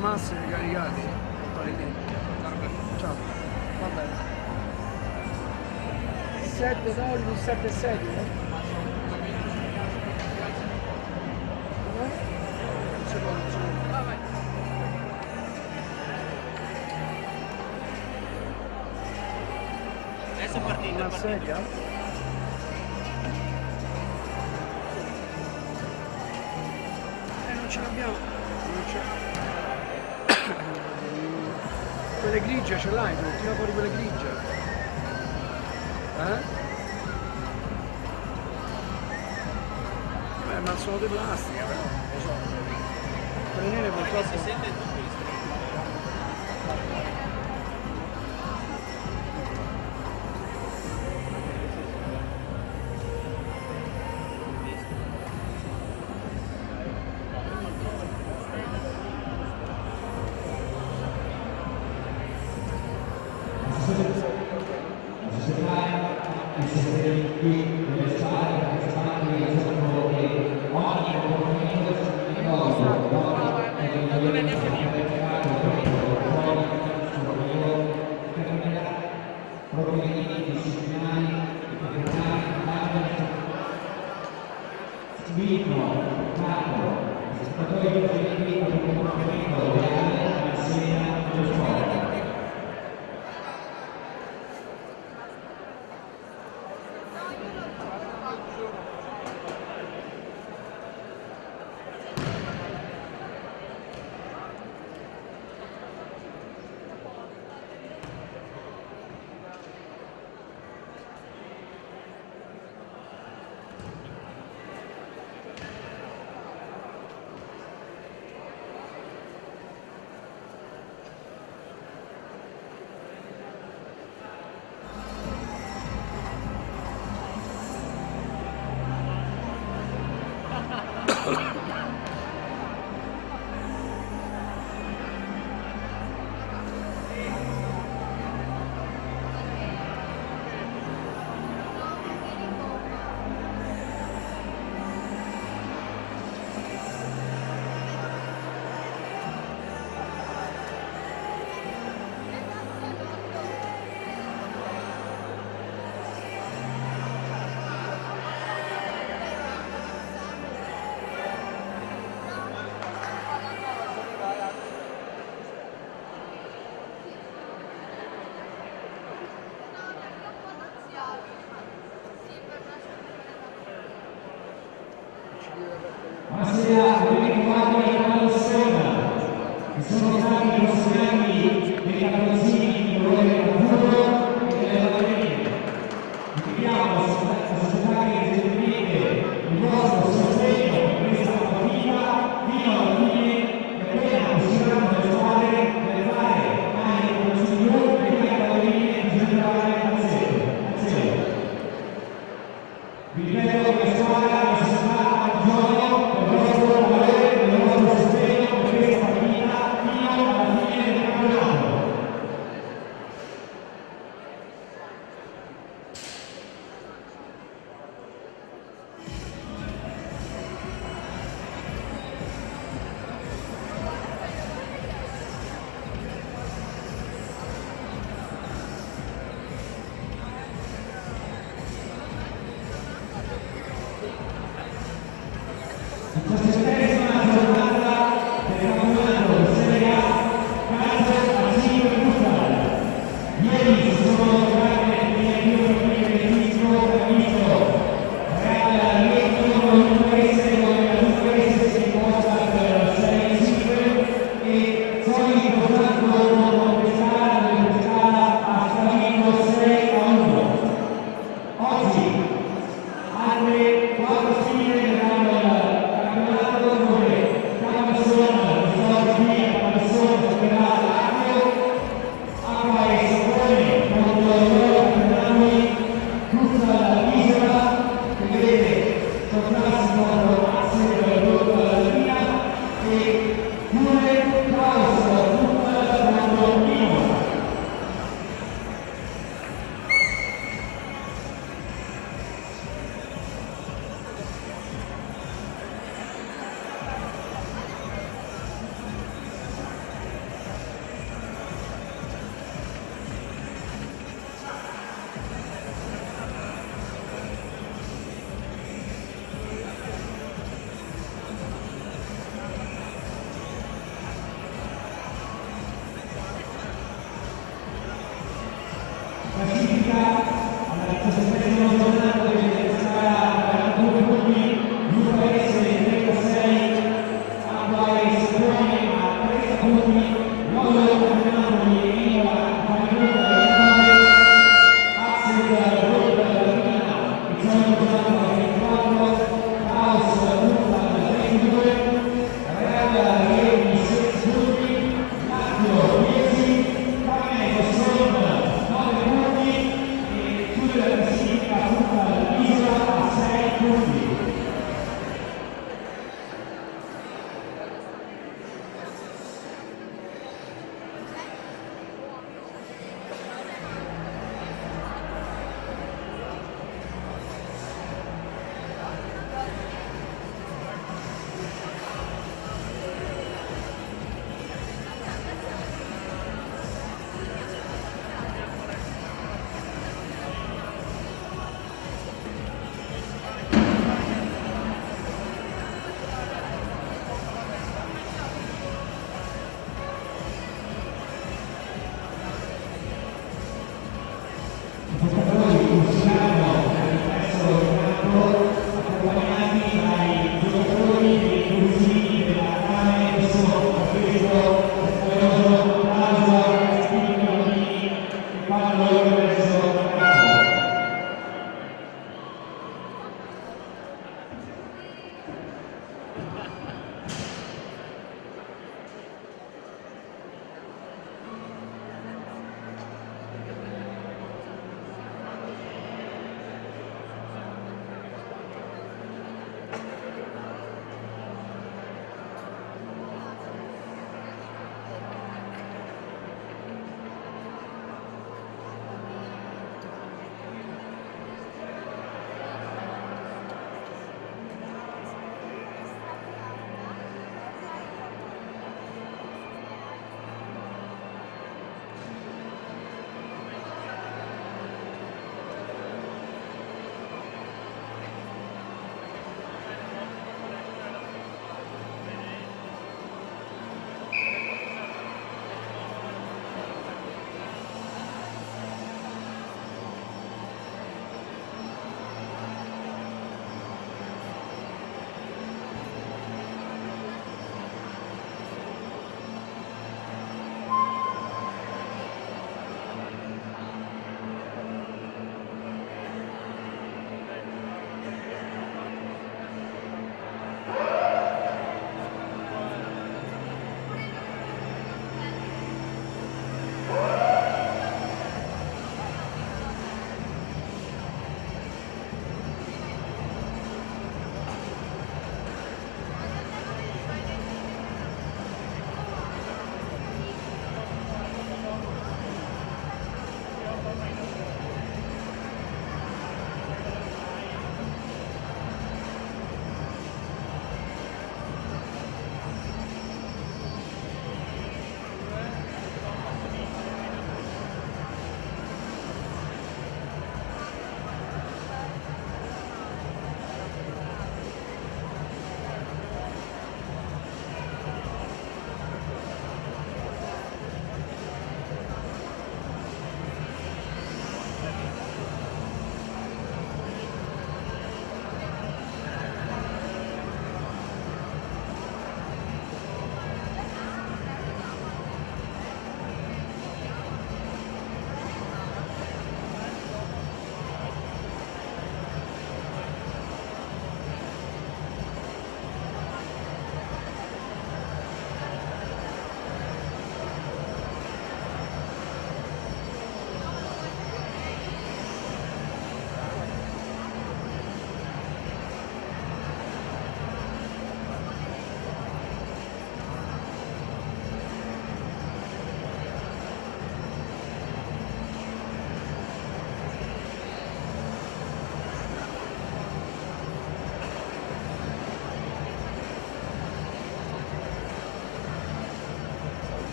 massimi caricati, ciao, va bene. 7 nodi più 7 sedie? Un secondo. Adesso è partito. Una sedia? Non ce l'abbiamo. Non c'è. Quelle grigie ce l'hai tu? Tira fuori quelle grigie. Ma sono di plastica però, non lo so. Quelle nere purtroppo. Si sente tutto questo. Buonasera, ben ritrovati alla Sena, che sono stati i consegnati dei carrozzini di colore azzurro e delle ballerine. Invitiamo a societari esecutive il vostro sostegno per questa partita fino alla fine e appena usciranno le squadre per fare anche il consiglio e le ballerine di giocare al cielo. Vi ripeto che la squadra che si sta al gioco per il vostro valore e il vostro sostegno per questa partita fino alla fine del campionato. classifica alla 17ª giornata dove sarà 42 punti, Luca Esse 36, Acqua e Sapone a 30 punti, Lolo Napoli e Imola a 41 e 29, Axel Rod Milano e Giorgio Gianno a 24, Caos Luca a 22, Real Rieti 16 punti, Lazio 10, Cameco Son 9 punti e chiude la classifica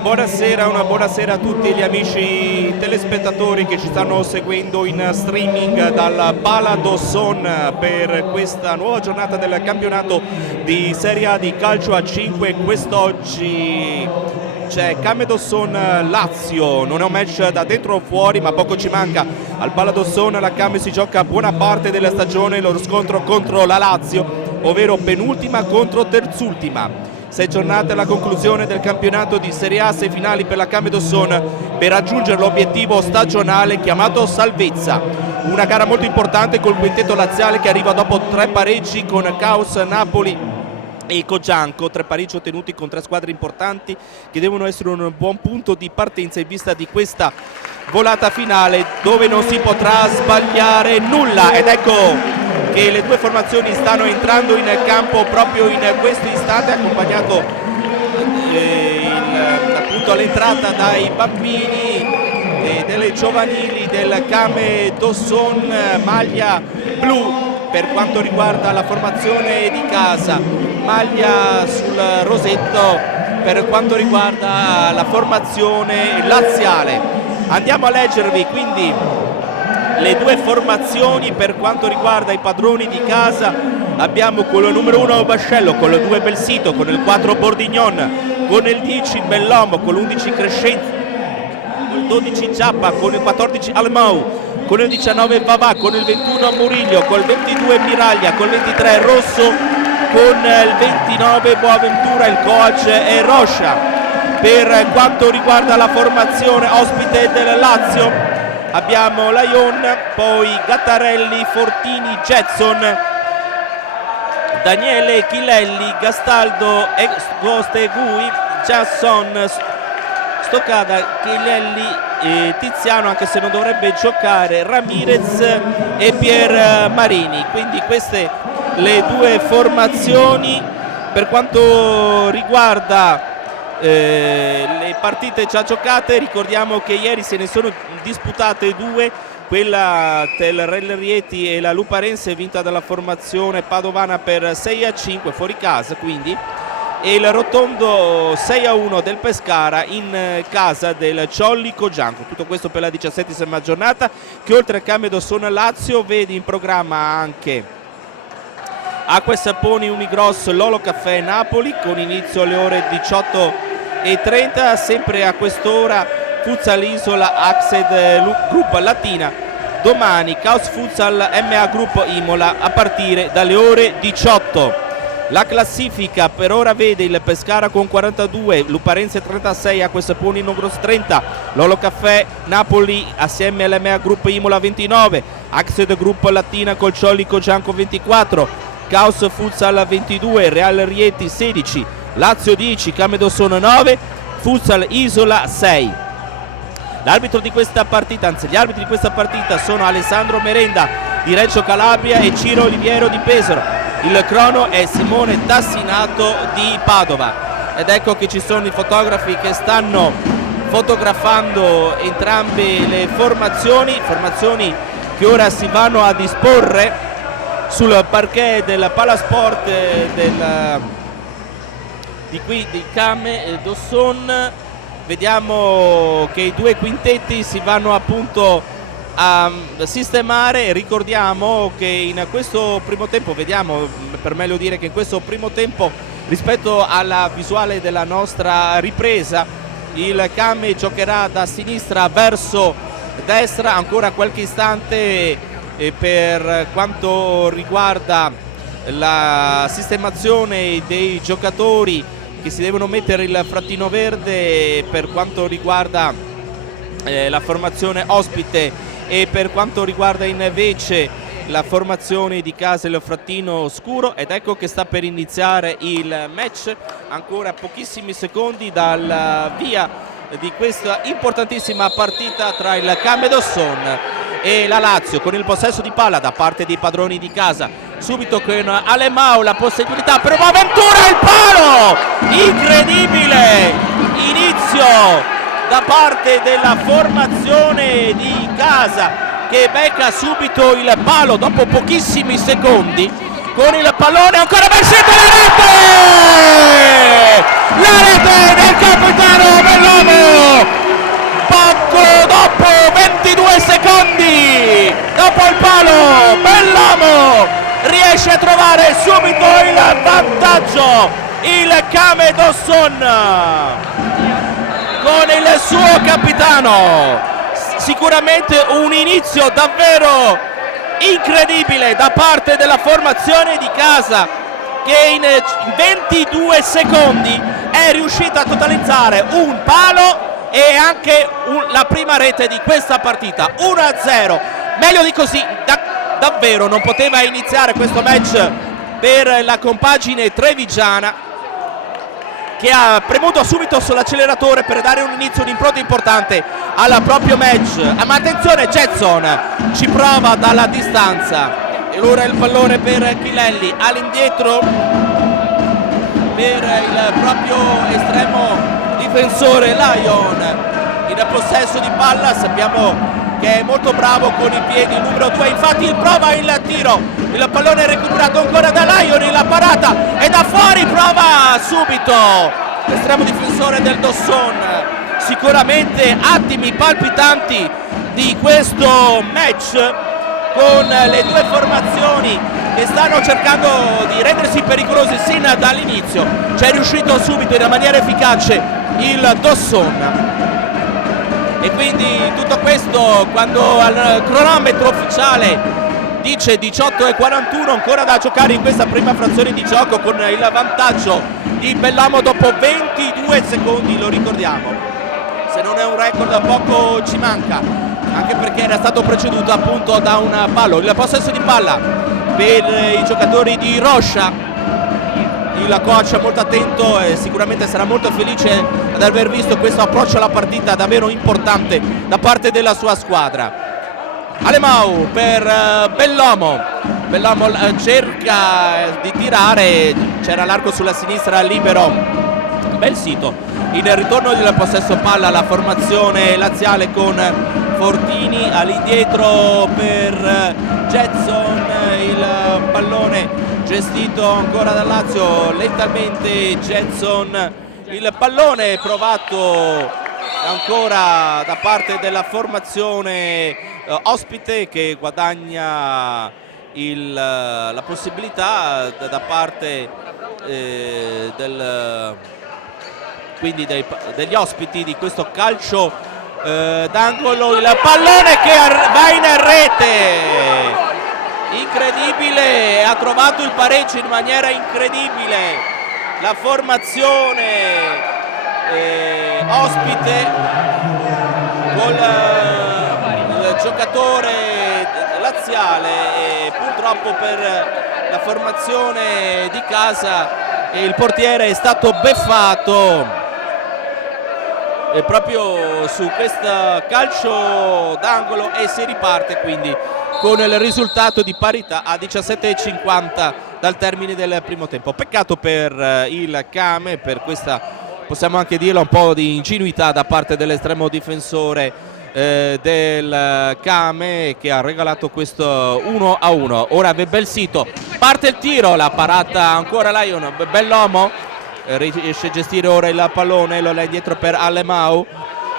buonasera a tutti gli amici telespettatori che ci stanno seguendo in streaming dal Paladosson per questa nuova giornata del campionato di Serie A di calcio a 5. Quest'oggi c'è Camedosson Lazio, non è un match da dentro o fuori, ma poco ci manca. Al Paladosson la Came si gioca buona parte della stagione, lo scontro contro la Lazio, ovvero penultima contro terzultima. 6 giornate alla conclusione del campionato di Serie A, 6 finali per la Camedosson per raggiungere l'obiettivo stagionale chiamato salvezza. Una gara molto importante col quintetto laziale che arriva dopo 3 pareggi con Caos, Napoli e Cogianco, 3 pareggi ottenuti con 3 squadre importanti che devono essere un buon punto di partenza in vista di questa volata finale dove non si potrà sbagliare nulla. Ed ecco che le due formazioni stanno entrando in campo proprio in questo istante, accompagnato appunto all'entrata dai bambini delle giovanili del Camedosson, maglia blu per quanto riguarda la formazione di casa, maglia sul rosetto per quanto riguarda la formazione laziale. Andiamo a leggervi quindi le due formazioni per quanto riguarda i padroni di casa. Abbiamo con il numero 1 Bascello, con il 2 Belsito, con il 4 Bordignon, con il 10 Bellomo, con l'11 Crescenzi, con il 12 Giappa, con il 14 Almau, con il 19 Vavà, con il 21 Muriglio, con il 22 Miraglia, con il 23 Rosso, con il 29 Boaventura, il coach è Rocha. Per quanto riguarda la formazione ospite del Lazio abbiamo Laion, poi Gattarelli, Fortini, Jetson, Daniele Chilelli, Gastaldo, Gostegui, Jasson, Stoccada, Chilelli, Tiziano, anche se non dovrebbe giocare, Ramirez e Pier Marini. Quindi queste le due formazioni. Per quanto riguarda le partite già giocate, ricordiamo che ieri se ne sono disputate 2, quella del Real Rieti e la Luparense vinta dalla formazione padovana per 6-5 fuori casa, quindi, e il rotondo 6-1 del Pescara in casa del Ciolli Cogianco. Tutto questo per la 17ª giornata che oltre a Camedosson Lazio vede in programma anche Acque Saponi Unigross Lolo Caffè Napoli con inizio alle ore 18:30, sempre a quest'ora Futsal Isola Axed Group Latina, domani Caos Futsal MA Group Imola a partire dalle ore 18. La classifica per ora vede il Pescara con 42, Luparense 36, Acque Saponi Unigross 30, Lolo Caffè Napoli assieme all'MA Group Imola 29, Axed Group Latina col Ciolli Cogianco 24, Caos Futsal 22, Real Rieti 16, Lazio 10, Camedosson 9, Futsal Isola 6. L'arbitro di questa partita, anzi gli arbitri di questa partita sono Alessandro Merenda di Reggio Calabria e Ciro Oliviero di Pesaro. Il crono è Simone Tassinato di Padova. Ed ecco che ci sono i fotografi che stanno fotografando entrambe le formazioni che ora si vanno a disporre sul parquet del Palasport di Camedosson. Vediamo che i due quintetti si vanno appunto a sistemare. Ricordiamo che in questo primo tempo, vediamo per meglio dire che in questo primo tempo rispetto alla visuale della nostra ripresa, il Came giocherà da sinistra verso destra ancora qualche istante. E per quanto riguarda la sistemazione dei giocatori che si devono mettere il frattino verde, per quanto riguarda la formazione ospite e per quanto riguarda invece la formazione di casa il frattino scuro. Ed ecco che sta per iniziare il match, ancora pochissimi secondi dal via di questa importantissima partita tra il Camedosson e la Lazio, con il possesso di palla da parte dei padroni di casa. Subito con Alemao la possibilità per Boaventura, il palo! Incredibile inizio da parte della formazione di casa che becca subito il palo dopo pochissimi secondi con il pallone, ancora Belsito, la rete del capitano Bellomo, poco dopo 22 secondi dopo il palo Bellomo riesce a trovare subito il vantaggio, il Kame Dawson con il suo capitano. Sicuramente un inizio davvero incredibile da parte della formazione di casa, che in 22 secondi è riuscita a totalizzare un palo e anche la prima rete di questa partita. 1-0, meglio di così davvero non poteva iniziare questo match per la compagine trevigiana, che ha premuto subito sull'acceleratore per dare un inizio, un'impronta importante al proprio match. Ma attenzione, Jetson ci prova dalla distanza e ora il pallone per Chilelli, all'indietro per il proprio estremo difensore Lion, in possesso di palla. Sappiamo che è molto bravo con i piedi il numero 2, infatti prova il tiro, il pallone è recuperato ancora da Lion, la parata e da fuori prova subito l'estremo difensore del Dawson. Sicuramente attimi palpitanti di questo match, con le due formazioni che stanno cercando di rendersi pericolosi sin dall'inizio. C'è riuscito subito in maniera efficace il Dawson. E quindi tutto questo quando al cronometro ufficiale dice 18:41, ancora da giocare in questa prima frazione di gioco, con il vantaggio di Bellomo dopo 22 secondi, lo ricordiamo. Se non è un record poco ci manca, anche perché era stato preceduto appunto da un palo. Il possesso di palla per i giocatori di Roscia. Il coach è molto attento e sicuramente sarà molto felice ad aver visto questo approccio alla partita davvero importante da parte della sua squadra. Alemão per Bellomo. Bellomo cerca di tirare, c'era l'arco sulla sinistra libero, bel sito. Il ritorno del possesso palla, la formazione laziale con Fortini, all'indietro per Jetson, il pallone gestito ancora dal Lazio, lentamente Jetson, il pallone provato ancora da parte della formazione ospite, che guadagna la possibilità da parte quindi degli ospiti di questo calcio d'angolo. Il pallone che va in rete, incredibile, ha trovato il pareggio in maniera incredibile la formazione ospite, con il giocatore laziale, e purtroppo per la formazione di casa il portiere è stato beffato proprio su questo calcio d'angolo, e si riparte quindi con il risultato di parità a 17:50 dal termine del primo tempo. Peccato per il Kame, per questa, possiamo anche dirlo, un po' di ingenuità da parte dell'estremo difensore del Kame, che ha regalato questo 1-1. Ora Belsito, parte il tiro, la parata ancora Lion, Bellomo riesce a gestire ora il pallone, lo là indietro per Alemão,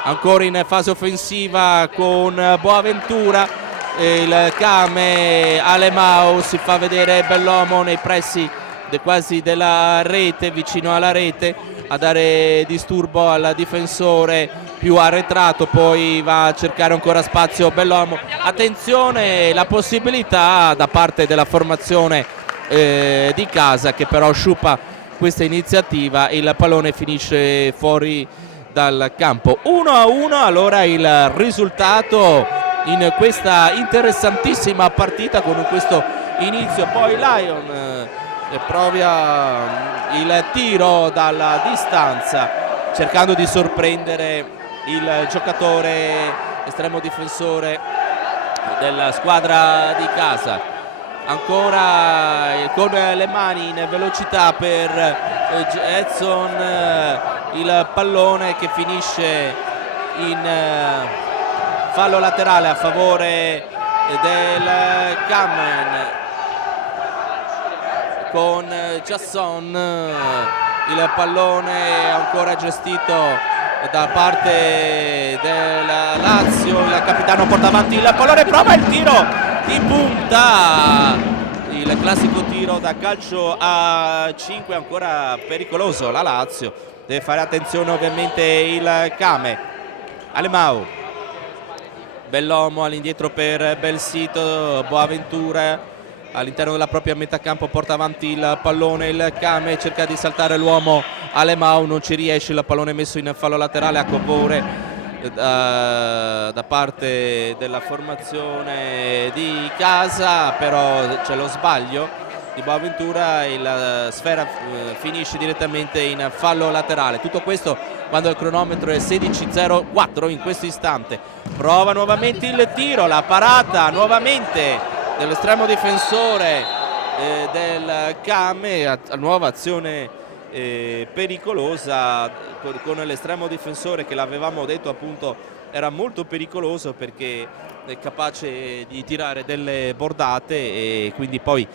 ancora in fase offensiva con Boaventura. Il Kame, Alemão, si fa vedere Bellomo nei pressi quasi della rete, vicino alla rete, a dare disturbo al difensore più arretrato, poi va a cercare ancora spazio Bellomo. Attenzione, la possibilità da parte della formazione di casa, che però sciupa questa iniziativa, il pallone finisce fuori dal campo. 1-1 allora il risultato in questa interessantissima partita, con questo inizio. Poi Lion prova il tiro dalla distanza, cercando di sorprendere il giocatore estremo difensore della squadra di casa. Ancora con le mani in velocità per Jetson, il pallone che finisce in fallo laterale a favore del Kamen. con Giasson, il pallone ancora gestito da parte della Lazio, il capitano porta avanti il pallone, prova il tiro di punta, il classico tiro da calcio a 5, ancora pericoloso. La Lazio deve fare attenzione ovviamente il Kame. Alemão, Bellomo all'indietro per Belsito, Boaventura all'interno della propria metà campo porta avanti il pallone, il Kame cerca di saltare l'uomo Alemão, non ci riesce, il pallone messo in fallo laterale a favore da parte della formazione di casa, però c'è lo sbaglio di Boaventura e la sfera finisce direttamente in fallo laterale. Tutto questo quando il cronometro è 16:04 in questo istante. Prova nuovamente il tiro, la parata nuovamente dell'estremo difensore del Kame, nuova azione pericolosa con l'estremo difensore che l'avevamo detto appunto era molto pericoloso perché è capace di tirare delle bordate e quindi poi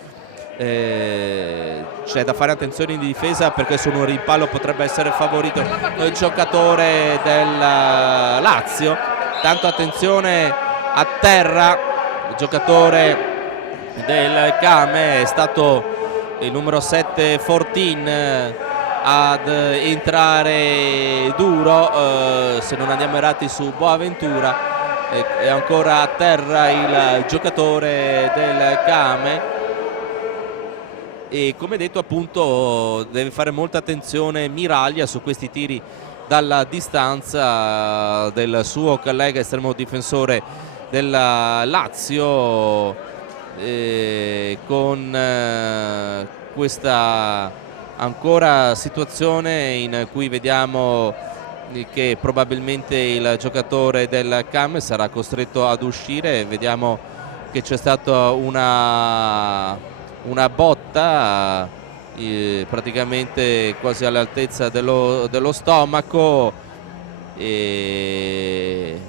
c'è da fare attenzione in difesa perché su un rimpallo potrebbe essere favorito il giocatore del Lazio. Tanto attenzione a terra, il giocatore del Kame è stato il numero 7 Fortin ad entrare duro, se non andiamo errati su Boaventura, è ancora a terra il giocatore del Kame e come detto appunto deve fare molta attenzione Miraglia su questi tiri dalla distanza del suo collega estremo difensore della Lazio, con questa ancora situazione in cui vediamo che probabilmente il giocatore del Kame sarà costretto ad uscire. Vediamo che c'è stata una botta praticamente quasi all'altezza dello stomaco e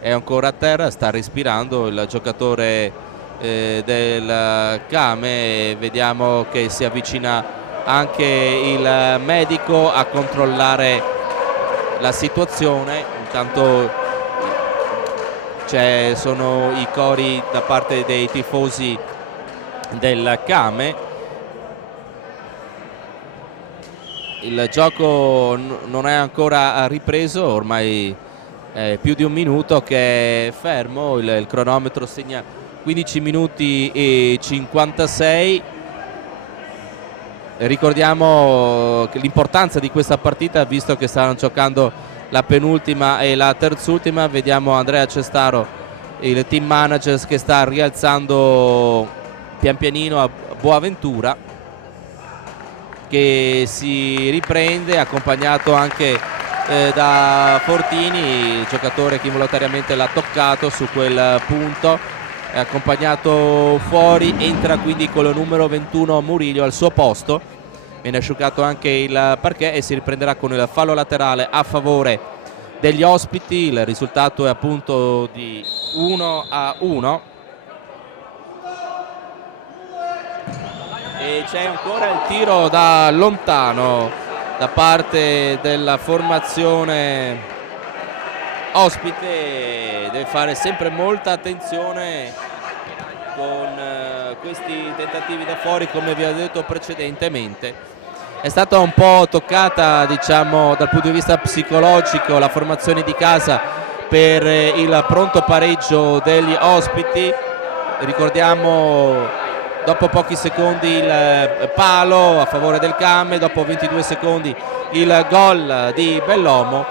è ancora a terra, sta respirando il giocatore del Kame. Vediamo che si avvicina anche il medico a controllare la situazione. Intanto sono i cori da parte dei tifosi del Kame. Il gioco non è ancora ripreso, ormai è più di un minuto che è fermo, il cronometro segna 15 minuti e 56. Ricordiamo l'importanza di questa partita visto che stanno giocando la penultima e la terzultima. Vediamo Andrea Cestaro, il team manager, che sta rialzando pian pianino a Boaventura, che si riprende accompagnato anche da Fortini, il giocatore che involontariamente l'ha toccato su quel punto, è accompagnato fuori, entra quindi con il numero 21 Murillo al suo posto, viene asciugato anche il parquet e si riprenderà con il fallo laterale a favore degli ospiti. Il risultato è appunto di 1-1 e c'è ancora il tiro da lontano da parte della formazione ospite. Deve fare sempre molta attenzione con questi tentativi da fuori, come vi ho detto precedentemente. È stata un po' toccata, diciamo, dal punto di vista psicologico la formazione di casa per il pronto pareggio degli ospiti. Ricordiamo dopo pochi secondi il palo a favore del Kame, dopo 22 secondi il gol di Bellomo,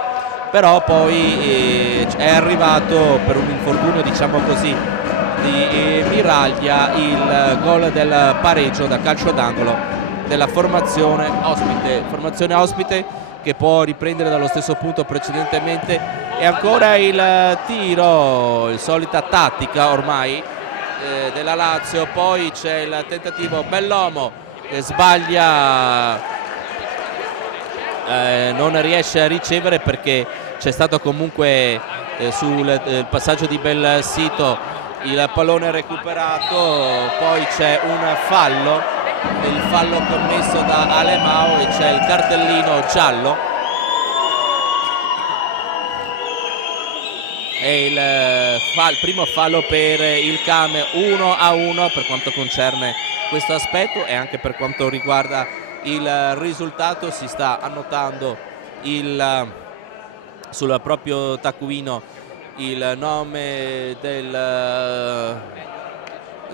però poi è arrivato per un infortunio, diciamo così, di Miraglia il gol del pareggio da calcio d'angolo della formazione ospite che può riprendere dallo stesso punto precedentemente. E ancora il tiro, il solita tattica ormai della Lazio. Poi c'è il tentativo Bellomo che sbaglia, non riesce a ricevere perché c'è stato comunque sul passaggio di Belsito il pallone recuperato. Poi c'è un fallo il fallo commesso da Alemao e c'è il cartellino giallo. È il primo fallo per il Came, 1-1 per quanto concerne questo aspetto, e anche per quanto riguarda il risultato si sta annotando sul proprio taccuino il nome del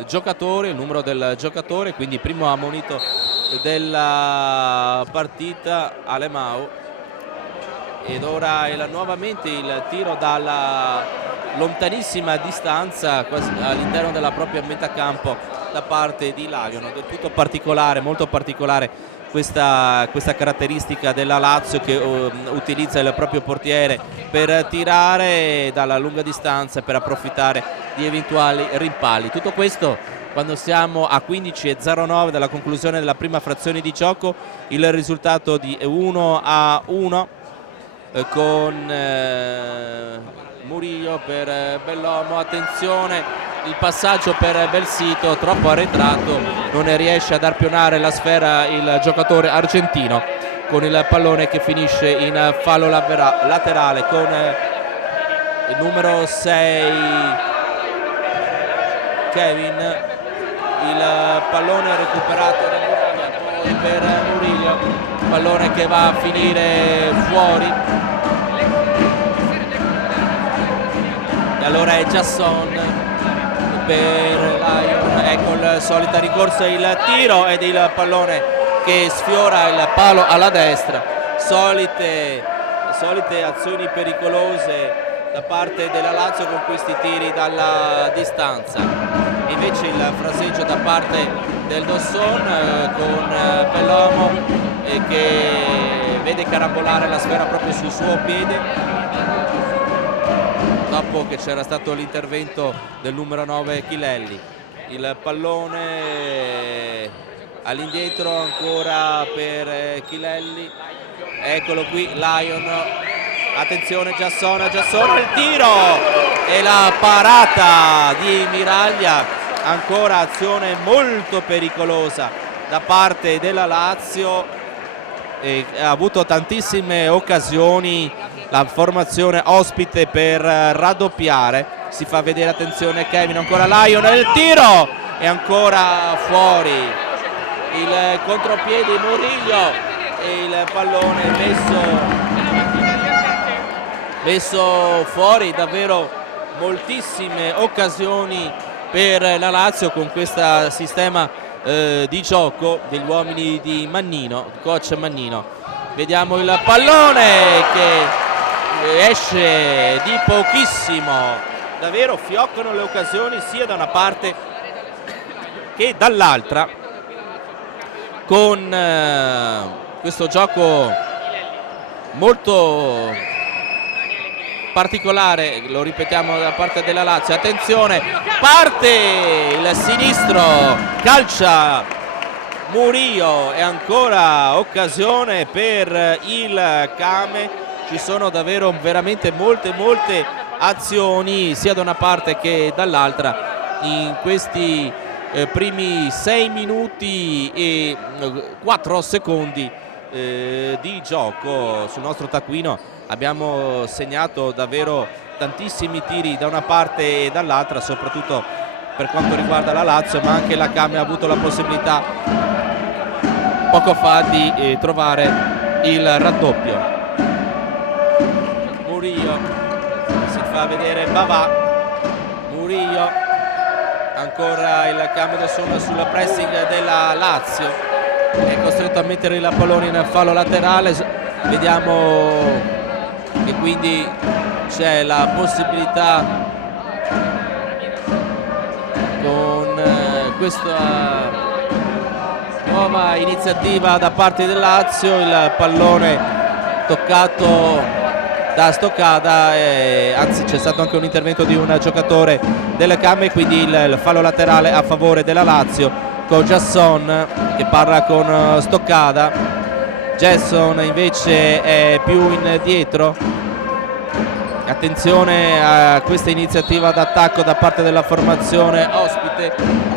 giocatore, il numero del giocatore, quindi primo ammonito della partita Alemao. Ed ora nuovamente il tiro dalla lontanissima distanza all'interno della propria metà campo da parte di Lion. Del tutto particolare, molto particolare questa caratteristica della Lazio, che utilizza il proprio portiere per tirare dalla lunga distanza e per approfittare di eventuali rimpalli. Tutto questo quando siamo a 15:09 dalla conclusione della prima frazione di gioco, il risultato di 1-1 con Murillo per Bellomo. Attenzione, il passaggio per Belsito, troppo arretrato, non riesce ad arpionare la sfera il giocatore argentino, con il pallone che finisce in fallo laterale con il numero 6 Kevin. Il pallone recuperato da Murillo, poi per Murillo, pallone che va a finire fuori. E allora è Jasson per Lion, ecco il solito ricorso, il tiro ed il pallone che sfiora il palo alla destra. Solite azioni pericolose da parte della Lazio con questi tiri dalla distanza. Invece il fraseggio da parte del Dosson con Bellomo che vede carambolare la sfera proprio sul suo piede, dopo che c'era stato l'intervento del numero 9 Chilelli. Il pallone all'indietro ancora per Chilelli, eccolo qui Lion. Attenzione Jasson, il tiro e la parata di Miraglia, ancora azione molto pericolosa da parte della Lazio, ha avuto tantissime occasioni la formazione ospite per raddoppiare. Si fa vedere, attenzione Kevin, ancora Lion, il tiro e ancora fuori il contropiede Murillo e il pallone messo fuori. Davvero moltissime occasioni per la Lazio con questo sistema di gioco degli uomini di Mannino, coach Mannino. Vediamo il pallone che esce di pochissimo, davvero fioccano le occasioni sia da una parte che dall'altra con questo gioco molto particolare, lo ripetiamo, da parte della Lazio. Attenzione, parte il sinistro, calcia Murillo e ancora occasione per il Came. Ci sono davvero veramente molte azioni sia da una parte che dall'altra in questi primi 6 minuti e 4 secondi di gioco. Sul nostro taccuino abbiamo segnato davvero tantissimi tiri da una parte e dall'altra, soprattutto per quanto riguarda la Lazio, ma anche la Came ha avuto la possibilità poco fa di trovare il raddoppio. Murillo, si fa vedere Bavà, Murillo, ancora il cambio da zona sul pressing della Lazio, è costretto a mettere il pallone in fallo laterale. Vediamo che quindi c'è la possibilità con questa nuova iniziativa da parte del Lazio, il pallone toccato da Stoccada, anzi c'è stato anche un intervento di un giocatore delle Came, quindi il fallo laterale a favore della Lazio con Jasson che parla con Stoccada. Jasson invece è più indietro. Attenzione a questa iniziativa d'attacco da parte della formazione ospite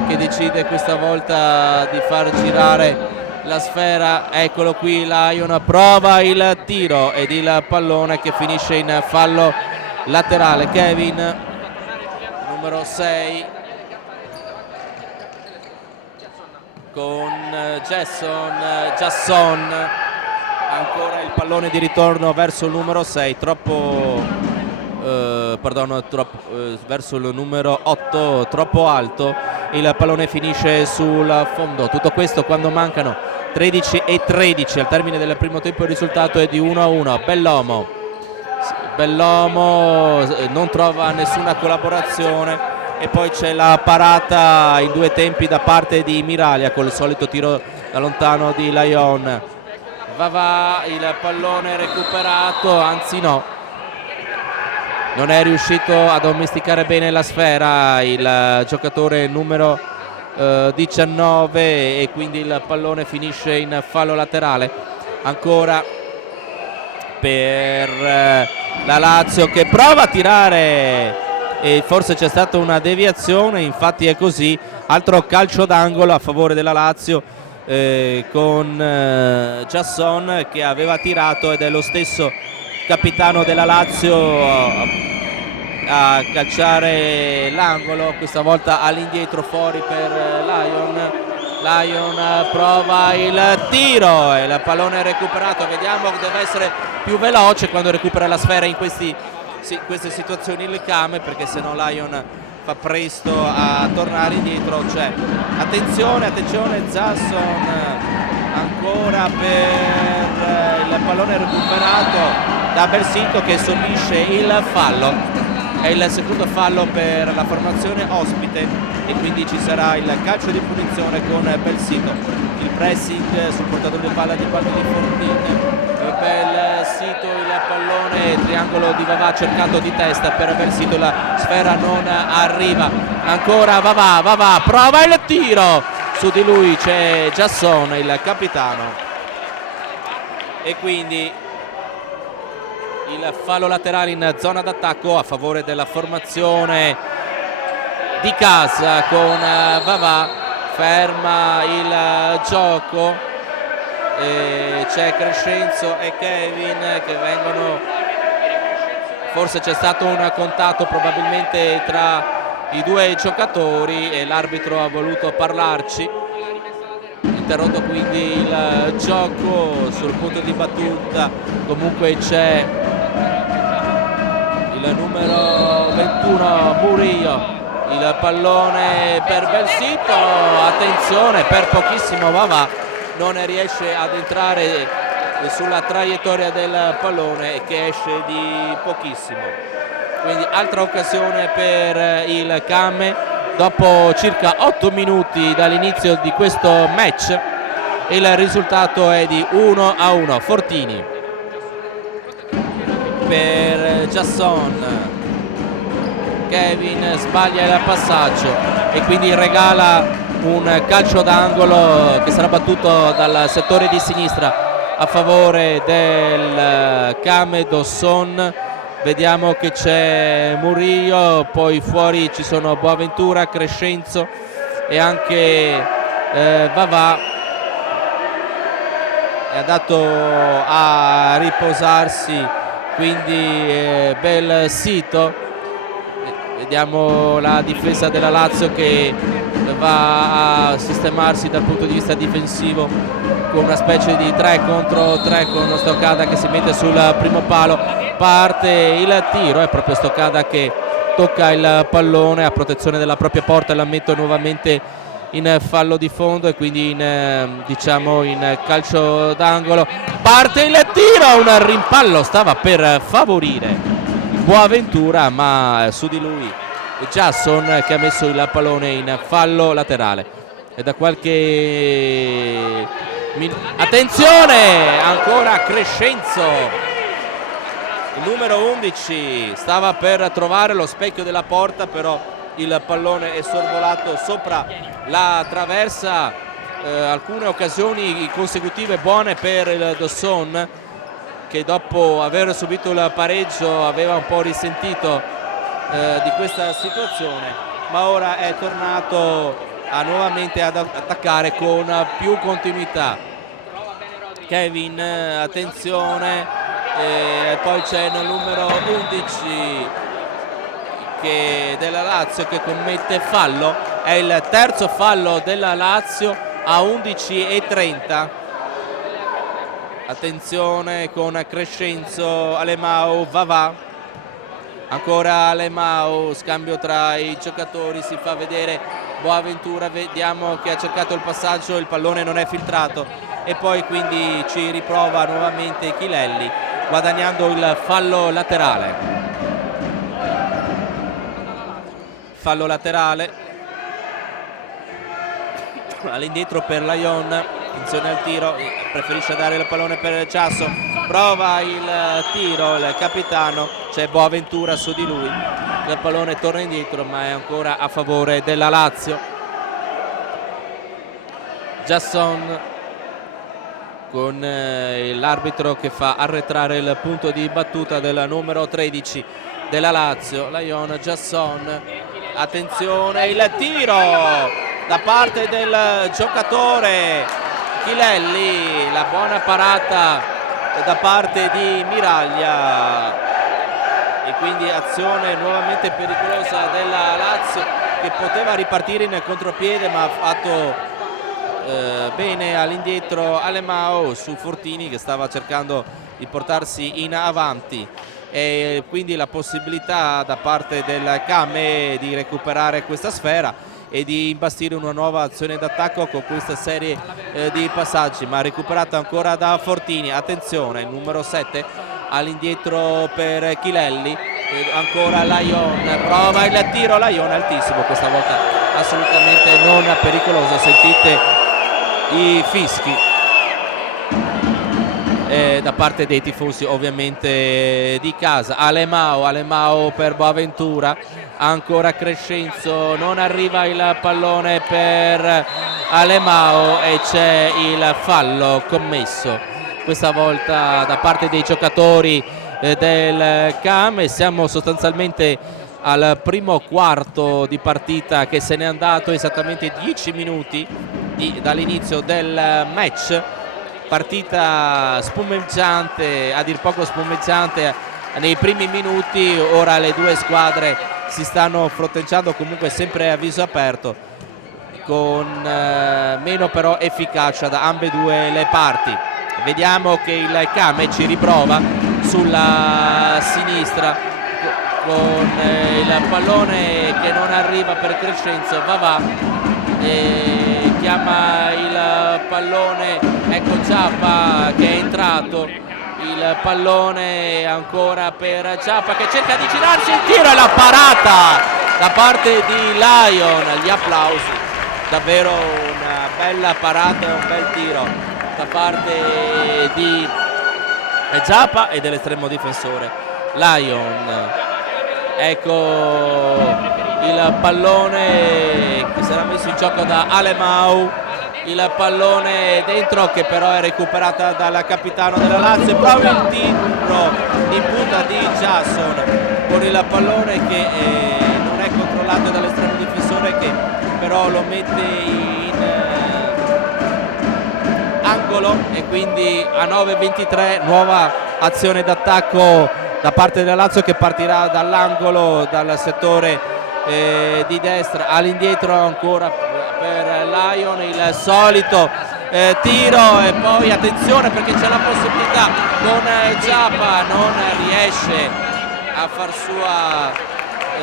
che decide questa volta di far girare la sfera. Eccolo qui, Lyon prova il tiro ed il pallone che finisce in fallo laterale. Kevin, numero 6, con Jasson, ancora il pallone di ritorno verso il numero 6, verso il numero 8, troppo alto, il pallone finisce sul fondo. Tutto questo quando mancano 13:13 al termine del primo tempo. Il risultato è di 1-1. Bellomo non trova nessuna collaborazione e poi c'è la parata in due tempi da parte di Miraglia col solito tiro da lontano di Lyon. Va il pallone recuperato, anzi no, non è riuscito a domesticare bene la sfera il giocatore numero 19 e quindi il pallone finisce in fallo laterale ancora per la Lazio, che prova a tirare e forse c'è stata una deviazione, infatti è così. Altro calcio d'angolo a favore della Lazio con Jasson che aveva tirato, ed è lo stesso capitano della Lazio a calciare l'angolo, questa volta all'indietro fuori per Lyon prova il tiro e il pallone è recuperato. Vediamo che deve essere più veloce quando recupera la sfera in queste situazioni il Kame, perché se no Lyon fa presto a tornare indietro. Attenzione, Jasson ancora per il pallone recuperato da Belsito che subisce il fallo. È il secondo fallo per la formazione ospite e quindi ci sarà il calcio di punizione con Belsito. Il pressing sul portatore di palla di Fortin. Belsito, il pallone, triangolo di Vavà cercato di testa per Belsito, la sfera non arriva. Ancora Vavà prova il tiro, su di lui c'è Jasson, il capitano, e quindi il fallo laterale in zona d'attacco a favore della formazione di casa con Vavà. Ferma il gioco e c'è Crescenzo e Kevin che vengono, forse c'è stato un contatto probabilmente tra i due giocatori e l'arbitro ha voluto parlarci. Interrotto quindi il gioco sul punto di battuta. Comunque c'è il numero 21 Murillo, il pallone per Belsito, attenzione, per pochissimo Vavà non riesce ad entrare sulla traiettoria del pallone che esce di pochissimo. Quindi altra occasione per il Kame dopo circa 8 minuti dall'inizio di questo match. Il risultato è di 1-1. Fortini per Jasson, Kevin sbaglia il passaggio e quindi regala un calcio d'angolo che sarà battuto dal settore di sinistra a favore del Kame Dosson. Vediamo che c'è Murillo, poi fuori ci sono Boaventura, Crescenzo e anche Vavà. È andato a riposarsi quindi Belsito. Vediamo la difesa della Lazio che va a sistemarsi dal punto di vista difensivo con una specie di 3 contro 3 con Stoccada che si mette sul primo palo. Parte il tiro, è proprio Stoccada che tocca il pallone a protezione della propria porta e la mette nuovamente in fallo di fondo e quindi in calcio d'angolo. Parte il tiro, un rimpallo stava per favorire Boaventura, ma su di lui Jasson che ha messo il pallone in fallo laterale. E da qualche attenzione ancora Crescenzo, il numero 11 stava per trovare lo specchio della porta, però il pallone è sorvolato sopra la traversa. Alcune occasioni consecutive buone per il Dosson che dopo aver subito il pareggio aveva un po' risentito di questa situazione, ma ora è tornato nuovamente ad attaccare con più continuità. Kevin, attenzione, poi c'è il numero 11 della Lazio che commette fallo, è il terzo fallo della Lazio a 11:30. Attenzione con Crescenzo, Alemao, Vavà, ancora Alemao, scambio tra i giocatori, si fa vedere Boaventura, vediamo che ha cercato il passaggio, il pallone non è filtrato e poi quindi ci riprova nuovamente Chilelli guadagnando il fallo laterale. Fallo laterale all'indietro per Lyon, attenzione al tiro, preferisce dare il pallone per Ciasso, prova il tiro il capitano, c'è Boaventura su di lui, il pallone torna indietro ma è ancora a favore della Lazio. Jasson con l'arbitro che fa arretrare il punto di battuta del numero 13 della Lazio, Lyon, Jasson, attenzione il tiro da parte del giocatore Chilelli, la buona parata da parte di Miraglia e quindi azione nuovamente pericolosa della Lazio che poteva ripartire in contropiede ma ha fatto bene all'indietro Alemao su Fortini che stava cercando di portarsi in avanti e quindi la possibilità da parte del Came di recuperare questa sfera e di imbastire una nuova azione d'attacco con questa serie di passaggi, ma recuperata ancora da Fortini. Attenzione, il numero 7 all'indietro per Chilelli, ancora Lyon, prova il tiro, Lyon altissimo, questa volta assolutamente non pericoloso, sentite i fischi da parte dei tifosi ovviamente di casa. Alemao per Boaventura, ancora Crescenzo, non arriva il pallone per Alemao e c'è il fallo commesso questa volta da parte dei giocatori del CAM e siamo sostanzialmente al primo quarto di partita che se n'è andato esattamente 10 minuti dall'inizio del match. Partita spumeggiante, a dir poco spumeggiante nei primi minuti, ora le due squadre si stanno fronteggiando comunque sempre a viso aperto con meno però efficacia da ambedue le parti. Vediamo che il Came ci riprova sulla sinistra con il pallone che non arriva per Crescenzo, va e chiama il pallone, ecco Giappa che è entrato, il pallone ancora per Giappa che cerca di girarsi, il tiro e la parata da parte di Lyon, gli applausi, davvero una bella parata e un bel tiro da parte di Giappa e dell'estremo difensore Lyon. Ecco il pallone che sarà messo in gioco da Alemao, il pallone dentro che però è recuperata dal capitano della Lazio, prova il tiro in punta di Jasson con il pallone che non è controllato dall'estremo difensore che però lo mette in angolo e quindi a 9:23 nuova azione d'attacco da parte della Lazio che partirà dall'angolo, dal settore di destra, all'indietro ancora per Lyon, il solito tiro e poi attenzione perché c'è la possibilità con Giappa, non riesce a far sua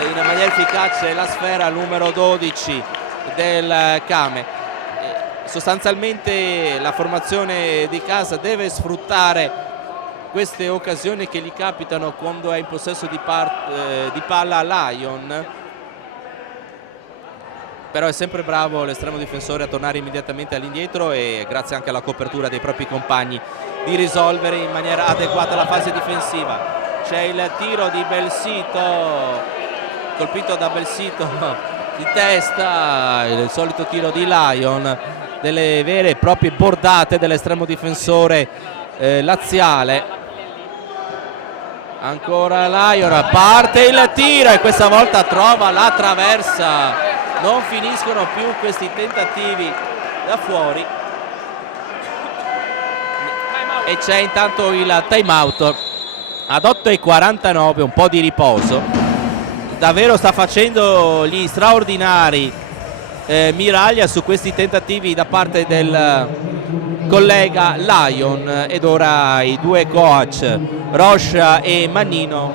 in maniera efficace la sfera numero 12 del Came. Sostanzialmente la formazione di casa deve sfruttare queste occasioni che gli capitano quando è in possesso di palla Lyon, però è sempre bravo l'estremo difensore a tornare immediatamente all'indietro e grazie anche alla copertura dei propri compagni di risolvere in maniera adeguata la fase difensiva. C'è il tiro di Belsito, colpito da Belsito di testa, il solito tiro di Lyon, delle vere e proprie bordate dell'estremo difensore laziale. Ancora Lyon, parte il tiro e questa volta trova la traversa non finiscono più questi tentativi da fuori e c'è intanto il time out ad 8:49, un po' di riposo. Davvero sta facendo gli straordinari Miraglia su questi tentativi da parte del collega Lion, ed ora i due coach Rocha e Mannino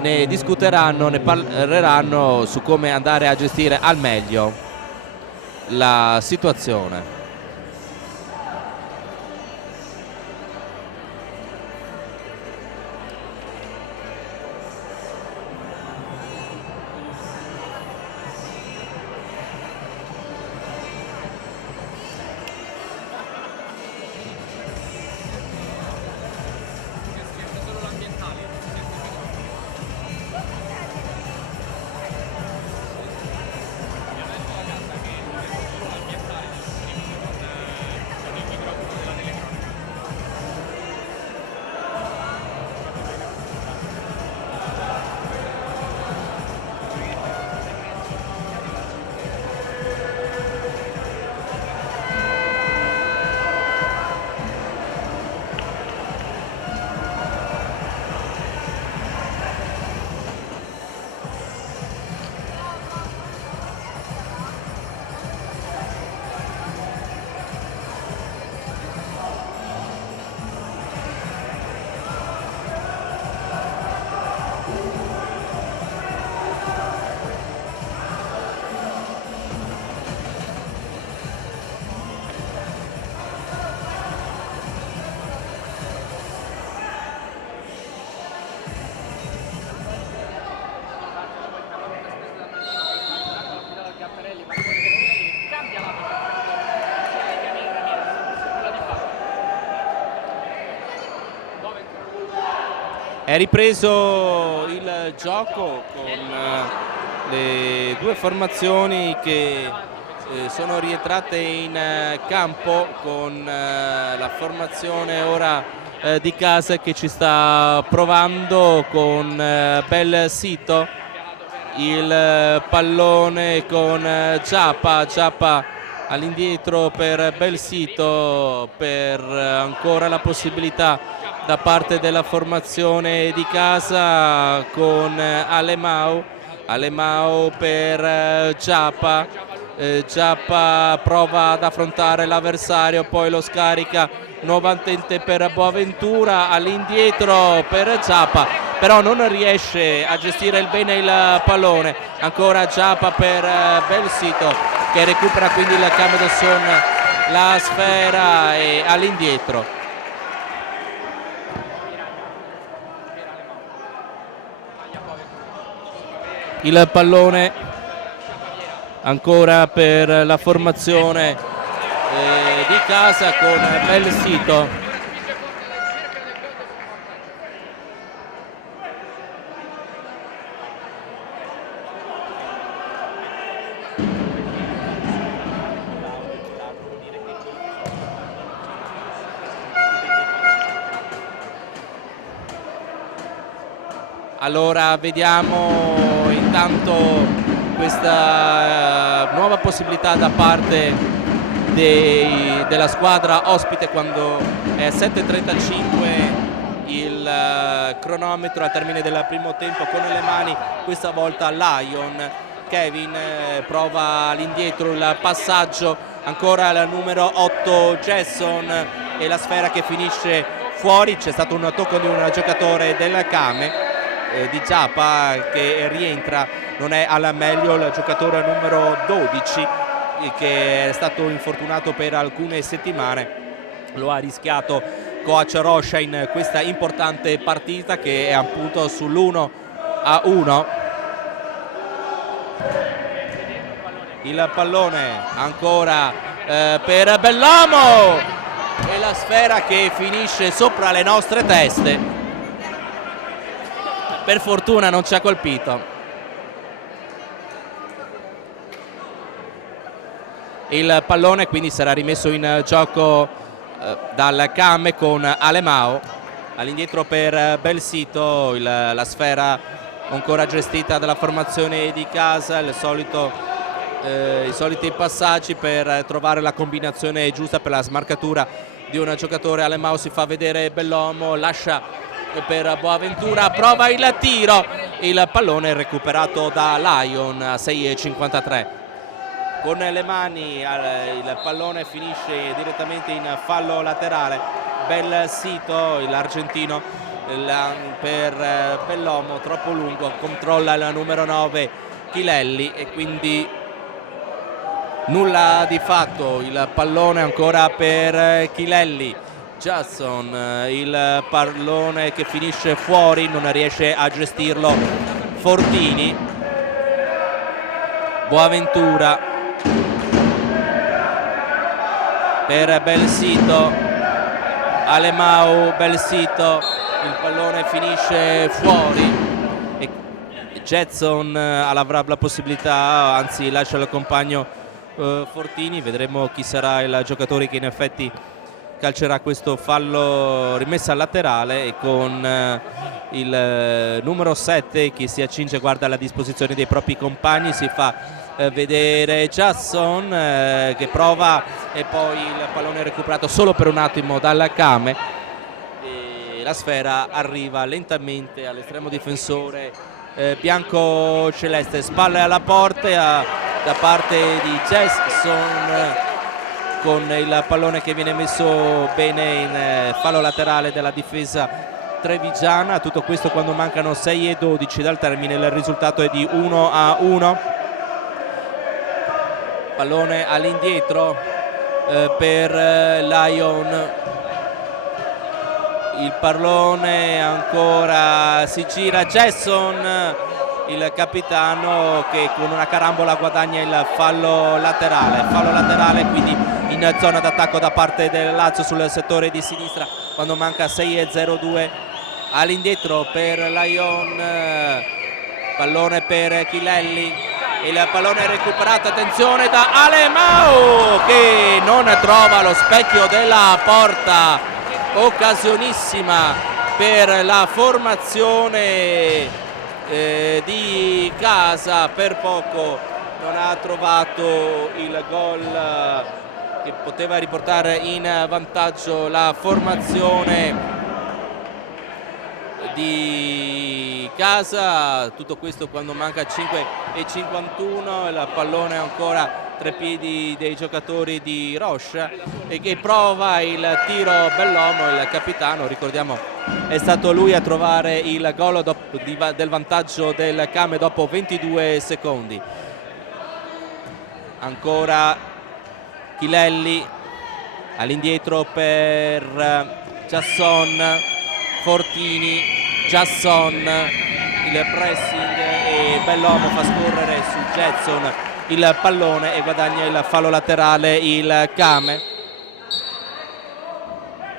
ne discuteranno, ne parleranno su come andare a gestire al meglio la situazione. È ripreso il gioco con le due formazioni che sono rientrate in campo, con la formazione ora di casa che ci sta provando con Bel Sito, il pallone con Giappa all'indietro per Bel Sito, per ancora la possibilità da parte della formazione di casa con Alemão per Giappa. Giappa prova ad affrontare l'avversario, poi lo scarica nuovamente per Boaventura, all'indietro per Giappa, però non riesce a gestire bene il pallone. Ancora Giappa per Bel Sito, che recupera quindi il Camedosson la sfera e all'indietro. Il pallone ancora per la formazione di casa con Bel Sito. Allora vediamo intanto questa nuova possibilità da parte della squadra ospite, quando è 7:35 il cronometro al termine del primo tempo, con le mani questa volta Lion. Kevin prova all'indietro il passaggio, ancora il numero 8 Jason, e la sfera che finisce fuori. C'è stato un tocco di un giocatore del Came, di Giappa, che rientra. Non è al meglio il giocatore numero 12, che è stato infortunato per alcune settimane. Lo ha rischiato coach Rocha in questa importante partita, che è appunto sull'1-1. Il pallone ancora per Bellomo, e la sfera che finisce sopra le nostre teste. Per fortuna non ci ha colpito. Il pallone quindi sarà rimesso in gioco dal Came con Alemão. All'indietro per Bel Sito, la sfera ancora gestita dalla formazione di casa, il solito i soliti passaggi per trovare la combinazione giusta per la smarcatura di un giocatore. Alemão si fa vedere Bellomo, lascia per Boaventura, prova il tiro, il pallone recuperato da Lion a 6,53. Con le mani il pallone finisce direttamente in fallo laterale. Bel sito l'argentino per Bellomo, troppo lungo, controlla il numero 9 Chilelli e quindi nulla di fatto. Il pallone ancora per Chilelli. Jason, il pallone che finisce fuori, non riesce a gestirlo Fortini. Boaventura per Belsito, Alemão, Belsito, il pallone finisce fuori e Jetson avrà la possibilità, anzi lascia il compagno Fortini. Vedremo chi sarà il giocatore che in effetti calcerà questo fallo, rimessa laterale, e con il numero 7 che si accinge, guarda alla disposizione dei propri compagni, si fa vedere Jason che prova, e poi il pallone è recuperato solo per un attimo dalla Kame e la sfera arriva lentamente all'estremo difensore bianco-celeste, spalle alla porta da parte di Jason, con il pallone che viene messo bene in fallo laterale della difesa trevigiana. Tutto questo quando mancano 6:12 dal termine, il risultato è di 1-1. Pallone all'indietro per Lion, il pallone ancora si gira Jason, il capitano, che con una carambola guadagna il fallo laterale, quindi in zona d'attacco da parte del Lazio sul settore di sinistra quando manca 6:02. All'indietro per Lion, pallone per Chilelli, il pallone è recuperato, attenzione da Alemão che non trova lo specchio della porta, occasionissima per la formazione di casa, per poco non ha trovato il gol che poteva riportare in vantaggio la formazione di casa. Tutto questo quando manca 5:51, il pallone ancora tra i piedi dei giocatori di Roche e che prova il tiro Bellomo, il capitano, ricordiamo è stato lui a trovare il gol del vantaggio del Kame dopo 22 secondi. Ancora Chilelli all'indietro per Jason, Fortini, Jason, il pressing e Bellomo fa scorrere su Jetson il pallone e guadagna il fallo laterale il Kame.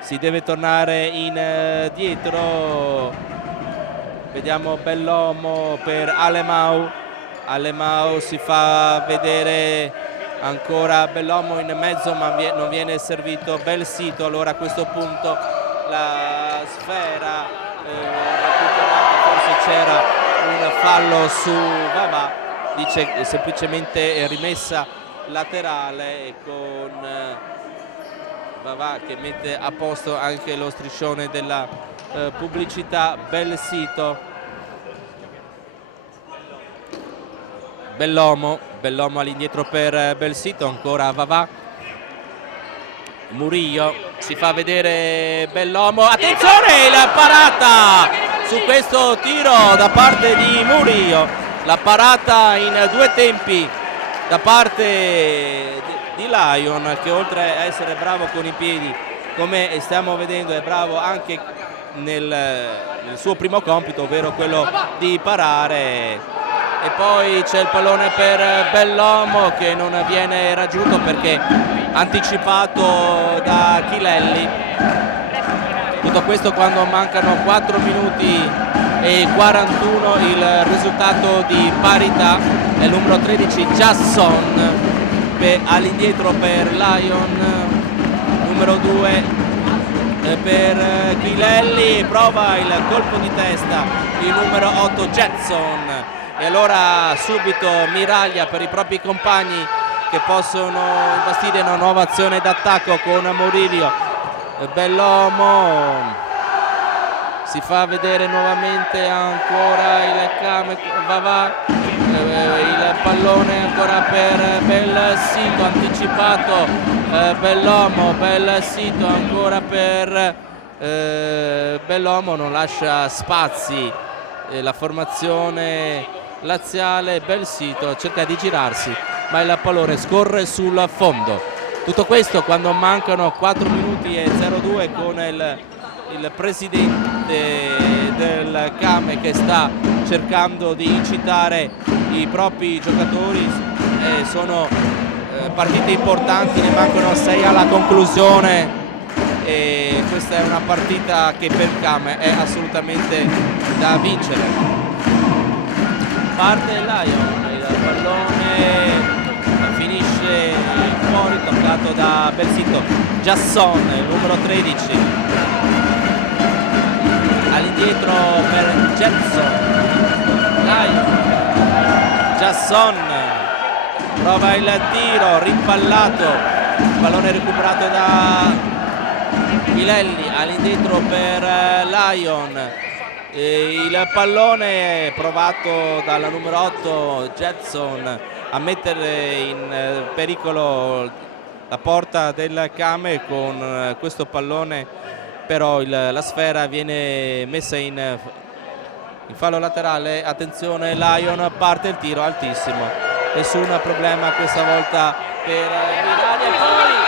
Si deve tornare indietro, vediamo Bellomo per Alemão si fa vedere ancora Bellomo in mezzo, ma non viene servito Belsito. Allora a questo punto la sfera forse c'era un fallo su Vavà, dice semplicemente rimessa laterale, e con Vavà che mette a posto anche lo striscione della pubblicità. Belsito, Bellomo all'indietro per Belsito, ancora Vavà, Murillo, si fa vedere Bellomo, attenzione la parata su questo tiro da parte di Murillo, la parata in due tempi da parte di Lion, che oltre a essere bravo con i piedi come stiamo vedendo è bravo anche nel suo primo compito, ovvero quello di parare. E poi c'è il pallone per Bellomo che non viene raggiunto perché anticipato da Chilelli. Tutto questo quando mancano 4 minuti e 41, il risultato di parità è il numero 13 Jason all'indietro per Lion, numero 2 per Chilelli, prova il colpo di testa il numero 8 Jetson, e allora subito Miraglia per i propri compagni che possono imbastire una nuova azione d'attacco con Murillo. Bellomo si fa vedere nuovamente ancora il Kame, il pallone ancora per Belsito, anticipato Bellomo, Belsito ancora per Bellomo, non lascia spazi la formazione laziale. Belsito cerca di girarsi ma il pallone scorre sul fondo. Tutto questo quando mancano 4 minuti e 02 con il presidente del Kame che sta cercando di incitare i propri giocatori. Sono partite importanti, ne mancano 6 alla conclusione e questa è una partita che per il Kame è assolutamente da vincere. Parte il Lion, il pallone finisce fuori, toccato da Belsito. Jasson, il numero 13, all'indietro per Jetson. Lion, Jasson prova il tiro, rimpallato, il pallone recuperato da Milelli, all'indietro per Lion. Il pallone è provato dalla numero 8 Jetson a mettere in pericolo la porta del Kame con questo pallone, però la sfera viene messa in fallo laterale. Attenzione, Lion, parte il tiro altissimo, nessun problema questa volta per Miraglia. Poi il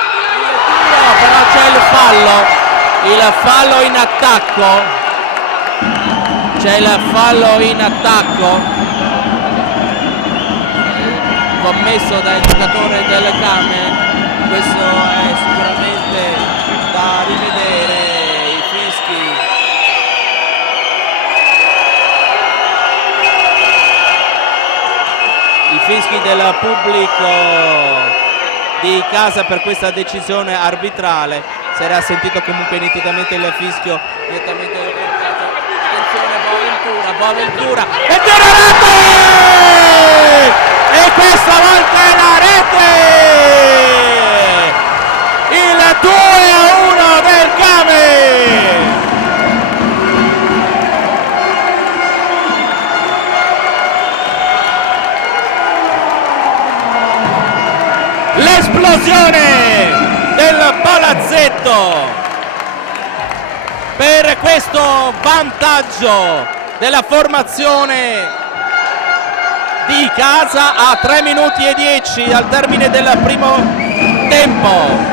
tiro, però c'è il fallo in attacco. C'è il fallo in attacco commesso dal giocatore del Kame. Questo è sicuramente da rivedere. I fischi del pubblico di casa per questa decisione arbitrale. Si era sentito comunque nitidamente il fischio direttamente del contatto. Attenzione, Boaventura e tiro a rete! E questa volta è la rete! Il 2-1 del Kame! L'esplosione del palazzetto per questo vantaggio della formazione di casa a 3 minuti e 10 al termine del primo tempo.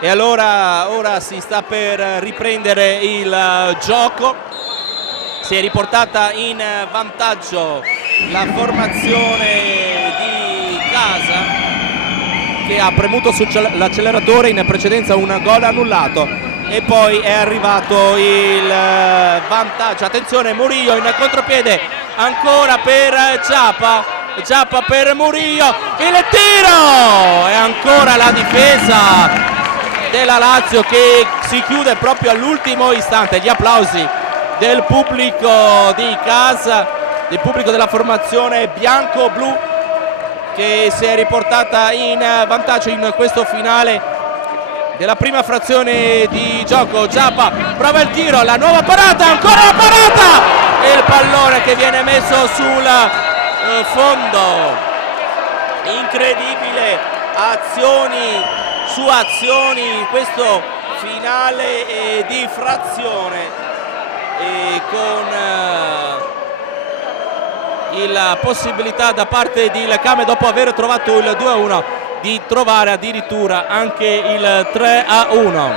E allora ora si sta per riprendere il gioco. Si è riportata in vantaggio la formazione di casa che ha premuto sull'acceleratore in precedenza, un gol annullato, e poi è arrivato il vantaggio. Attenzione, Murillo in contropiede ancora per Giappa per Murillo, il tiro e ancora la difesa della Lazio che si chiude proprio all'ultimo istante. Gli applausi del pubblico di casa, del pubblico della formazione bianco-blu che si è riportata in vantaggio in questo finale della prima frazione di gioco. Giappa prova il tiro, la nuova parata, ancora la parata e il pallone che viene messo sul fondo. Incredibile, azioni su azioni in questo finale di frazione, e con la possibilità da parte di Kame, dopo aver trovato il 2-1, di trovare addirittura anche il 3-1.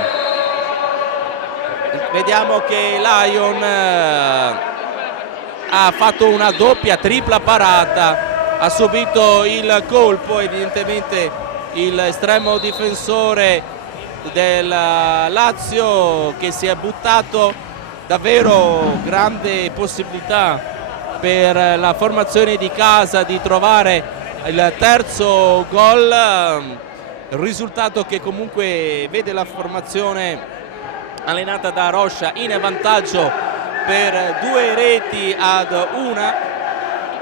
Vediamo che Lion ha fatto una doppia, tripla parata, ha subito il colpo, evidentemente l'estremo difensore del Lazio che si è buttato davvero grande possibilità per la formazione di casa di trovare il terzo gol, risultato che comunque vede la formazione allenata da Rocha in vantaggio per 2 reti ad 1,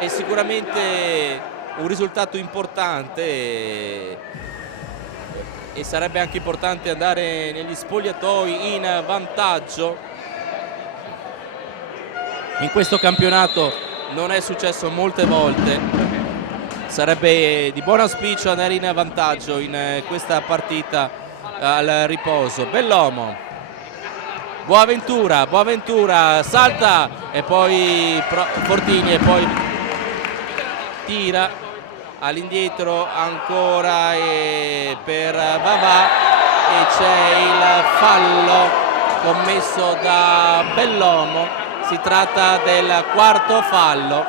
è sicuramente un risultato importante e sarebbe anche importante andare negli spogliatoi in vantaggio. In questo campionato non è successo molte volte, sarebbe di buon auspicio andare in vantaggio in questa partita al riposo. Bellomo, Boaventura salta e poi Fortini e poi tira all'indietro ancora per Vavà e c'è il fallo commesso da Bellomo. Si tratta del quarto fallo.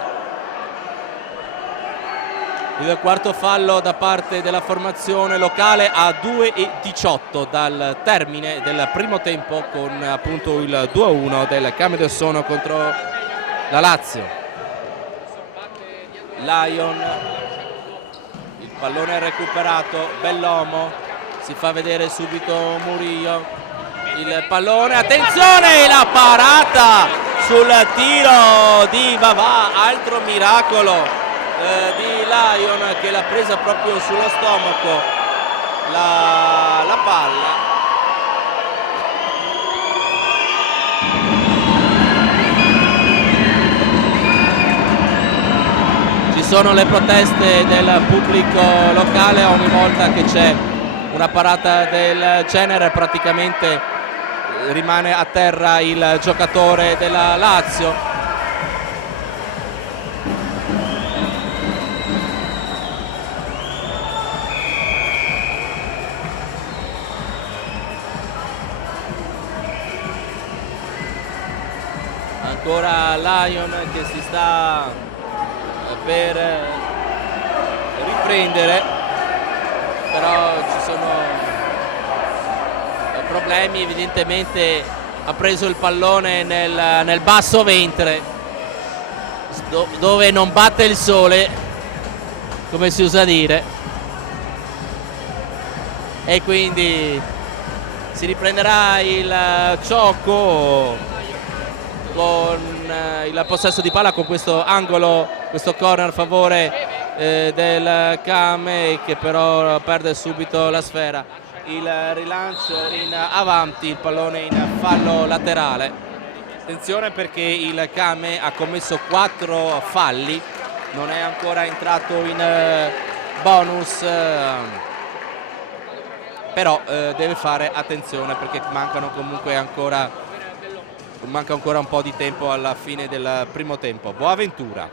Il quarto fallo da parte della formazione locale a 2:18 dal termine del primo tempo, con appunto il 2-1 del Cameo del Sono contro la Lazio. Lion, il pallone è recuperato, Bellomo, si fa vedere subito Murillo, il pallone, attenzione, la parata sul tiro di Vavà, altro miracolo di Lion che l'ha presa proprio sullo stomaco la palla. Ci sono le proteste del pubblico locale ogni volta che c'è una parata del genere, praticamente rimane a terra il giocatore della Lazio. Ancora Lion che si sta per riprendere, però ci sono problemi, evidentemente ha preso il pallone nel basso ventre dove non batte il sole, come si usa dire, e quindi si riprenderà il gioco con il possesso di palla, con questo angolo, questo corner a favore del Came, che però perde subito la sfera. Il rilancio in avanti, il pallone in fallo laterale. Attenzione perché il Came ha commesso 4 falli, non è ancora entrato in bonus, però deve fare attenzione perché manca ancora un po' di tempo alla fine del primo tempo. Boaventura,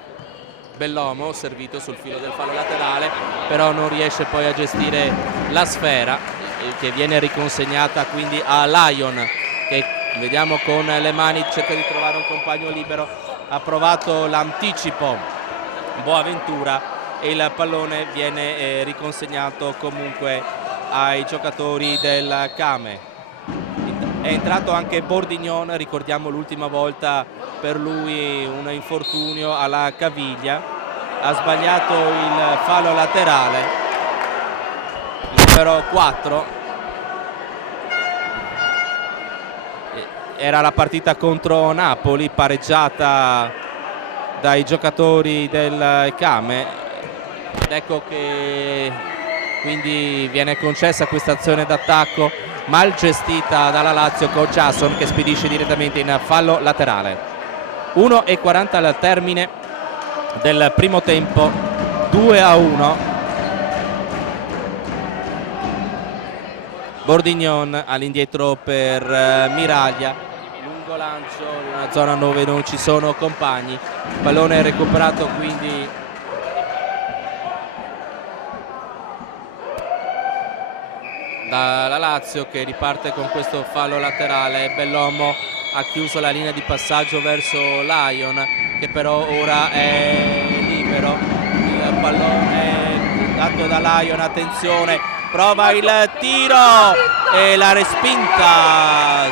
Bellomo servito sul filo del fallo laterale, però non riesce poi a gestire la sfera, che viene riconsegnata quindi a Lion, che vediamo con le mani cerca di trovare un compagno libero, ha provato l'anticipo Boaventura e il pallone viene riconsegnato comunque ai giocatori del Came. È entrato anche Bordignon, ricordiamo l'ultima volta per lui un infortunio alla caviglia, ha sbagliato il fallo laterale, numero 4. Era la partita contro Napoli, pareggiata dai giocatori del Came, ed ecco che quindi viene concessa questa azione d'attacco mal gestita dalla Lazio, con Jason che spedisce direttamente in fallo laterale. 1:40 al termine del primo tempo, 2-1. Bordignon all'indietro per Miraglia, lungo lancio in una zona dove non ci sono compagni, pallone recuperato quindi dalla Lazio, che riparte con questo fallo laterale. Bellomo ha chiuso la linea di passaggio verso Lion, che però ora è libero. Il pallone dato da Lion, attenzione, prova il tiro e la respinta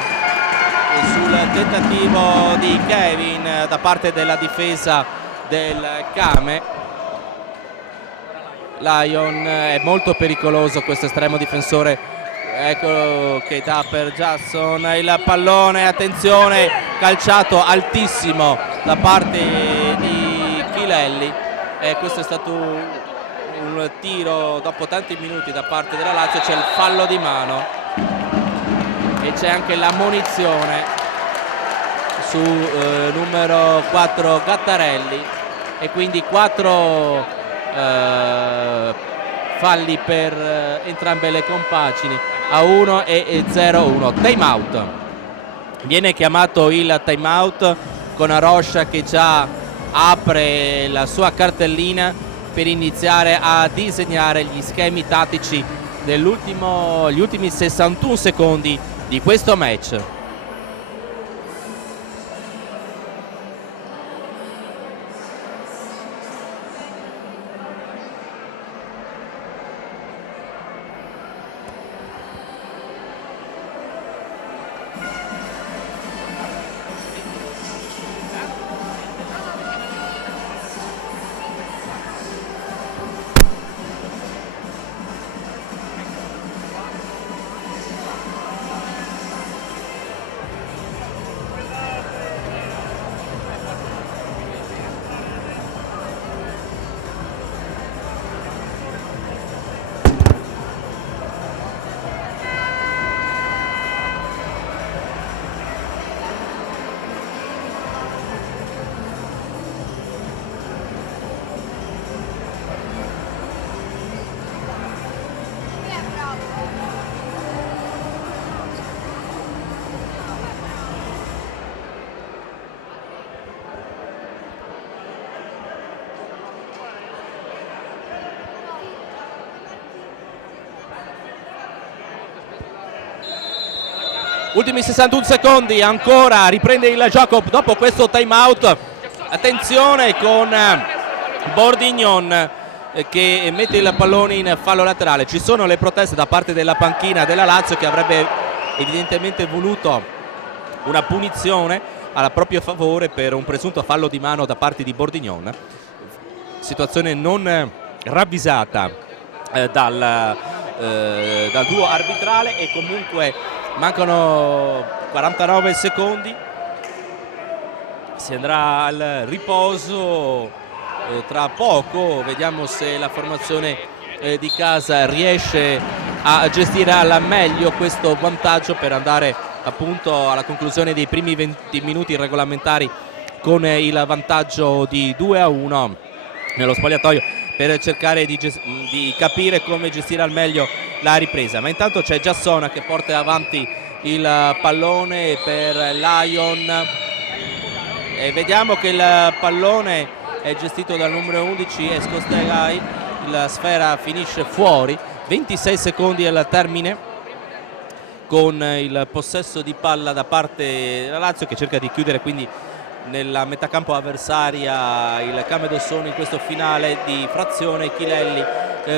sul tentativo di Kevin da parte della difesa del Kame. Lion è molto pericoloso questo estremo difensore, ecco che dà per Jackson il pallone, attenzione, calciato altissimo da parte di Chilelli, e questo è stato un tiro dopo tanti minuti da parte della Lazio. C'è il fallo di mano e c'è anche l'ammonizione su numero 4 Gattarelli, e quindi 4 falli per entrambe le compagini, a 1 e 0-1. Time out, viene chiamato il time out con Aroscia che già apre la sua cartellina per iniziare a disegnare gli schemi tattici gli ultimi 61 secondi di questo match. Ultimi 61 secondi, ancora riprende il gioco dopo questo time out. Attenzione con Bordignon che mette il pallone in fallo laterale. Ci sono le proteste da parte della panchina della Lazio, che avrebbe evidentemente voluto una punizione a proprio favore per un presunto fallo di mano da parte di Bordignon. Situazione non ravvisata dal duo arbitrale, e comunque mancano 49 secondi, si andrà al riposo tra poco. Vediamo se la formazione di casa riesce a gestire al meglio questo vantaggio per andare appunto alla conclusione dei primi 20 minuti regolamentari con il vantaggio di 2-1 nello spogliatoio, per cercare di capire come gestire al meglio la ripresa. Ma intanto c'è Jassona che porta avanti il pallone per Lion, e vediamo che il pallone è gestito dal numero 11 Escostegai. La sfera finisce fuori, 26 secondi al termine, con il possesso di palla da parte della Lazio, che cerca di chiudere quindi nella metacampo avversaria il Camedossone in questo finale di frazione. Chilelli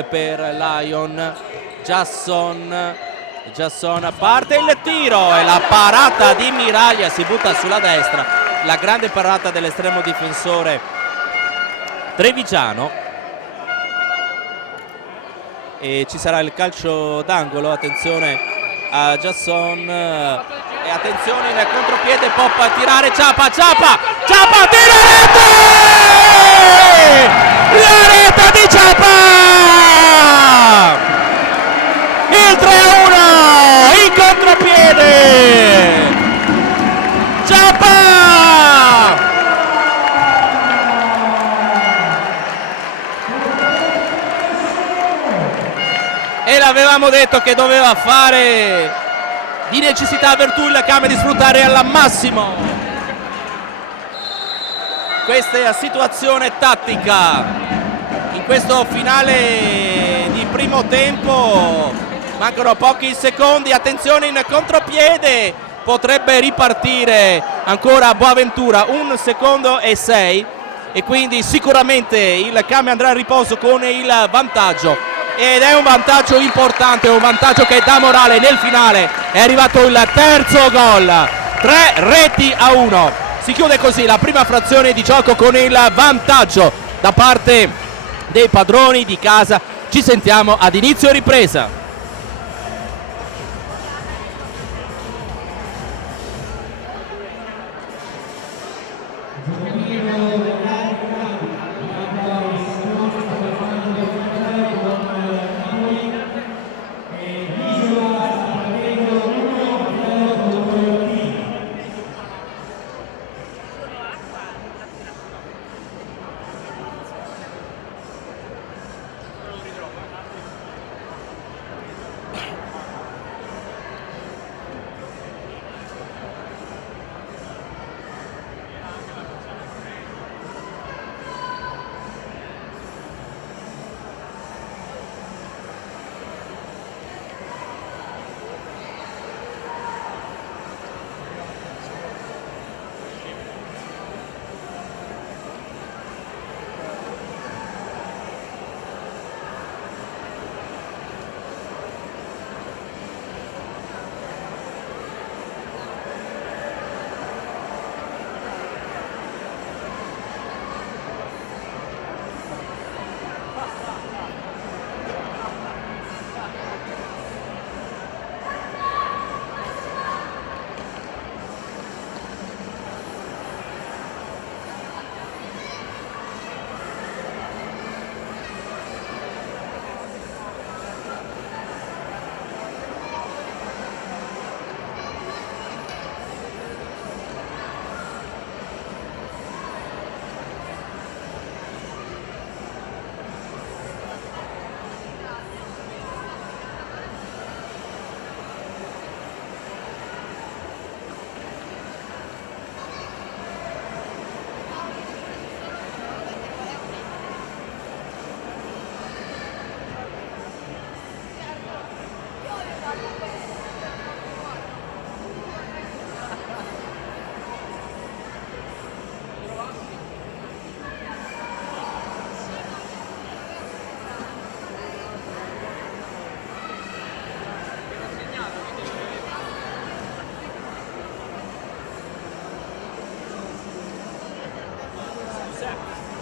per Lion, Jasson parte il tiro e la parata di Miraglia, si butta sulla destra, la grande parata dell'estremo difensore trevigiano, e ci sarà il calcio d'angolo. Attenzione a Jasson, e attenzione nel contropiede, Poppa a tirare, Ciapa, tira rete! La rete di Ciapa! Il 3-1 in contropiede! Ciapa! E l'avevamo detto che doveva fare di necessità virtù il Kame, di sfruttare al massimo questa situazione tattica in questo finale di primo tempo. Mancano pochi secondi, attenzione in contropiede, potrebbe ripartire ancora Boaventura, 1 secondo e 6, e quindi sicuramente il Kame andrà a riposo con il vantaggio, ed è un vantaggio importante, un vantaggio che dà morale nel finale. È arrivato il terzo gol 3-1. Si chiude così la prima frazione di gioco con il vantaggio da parte dei padroni di casa. Ci sentiamo ad inizio ripresa.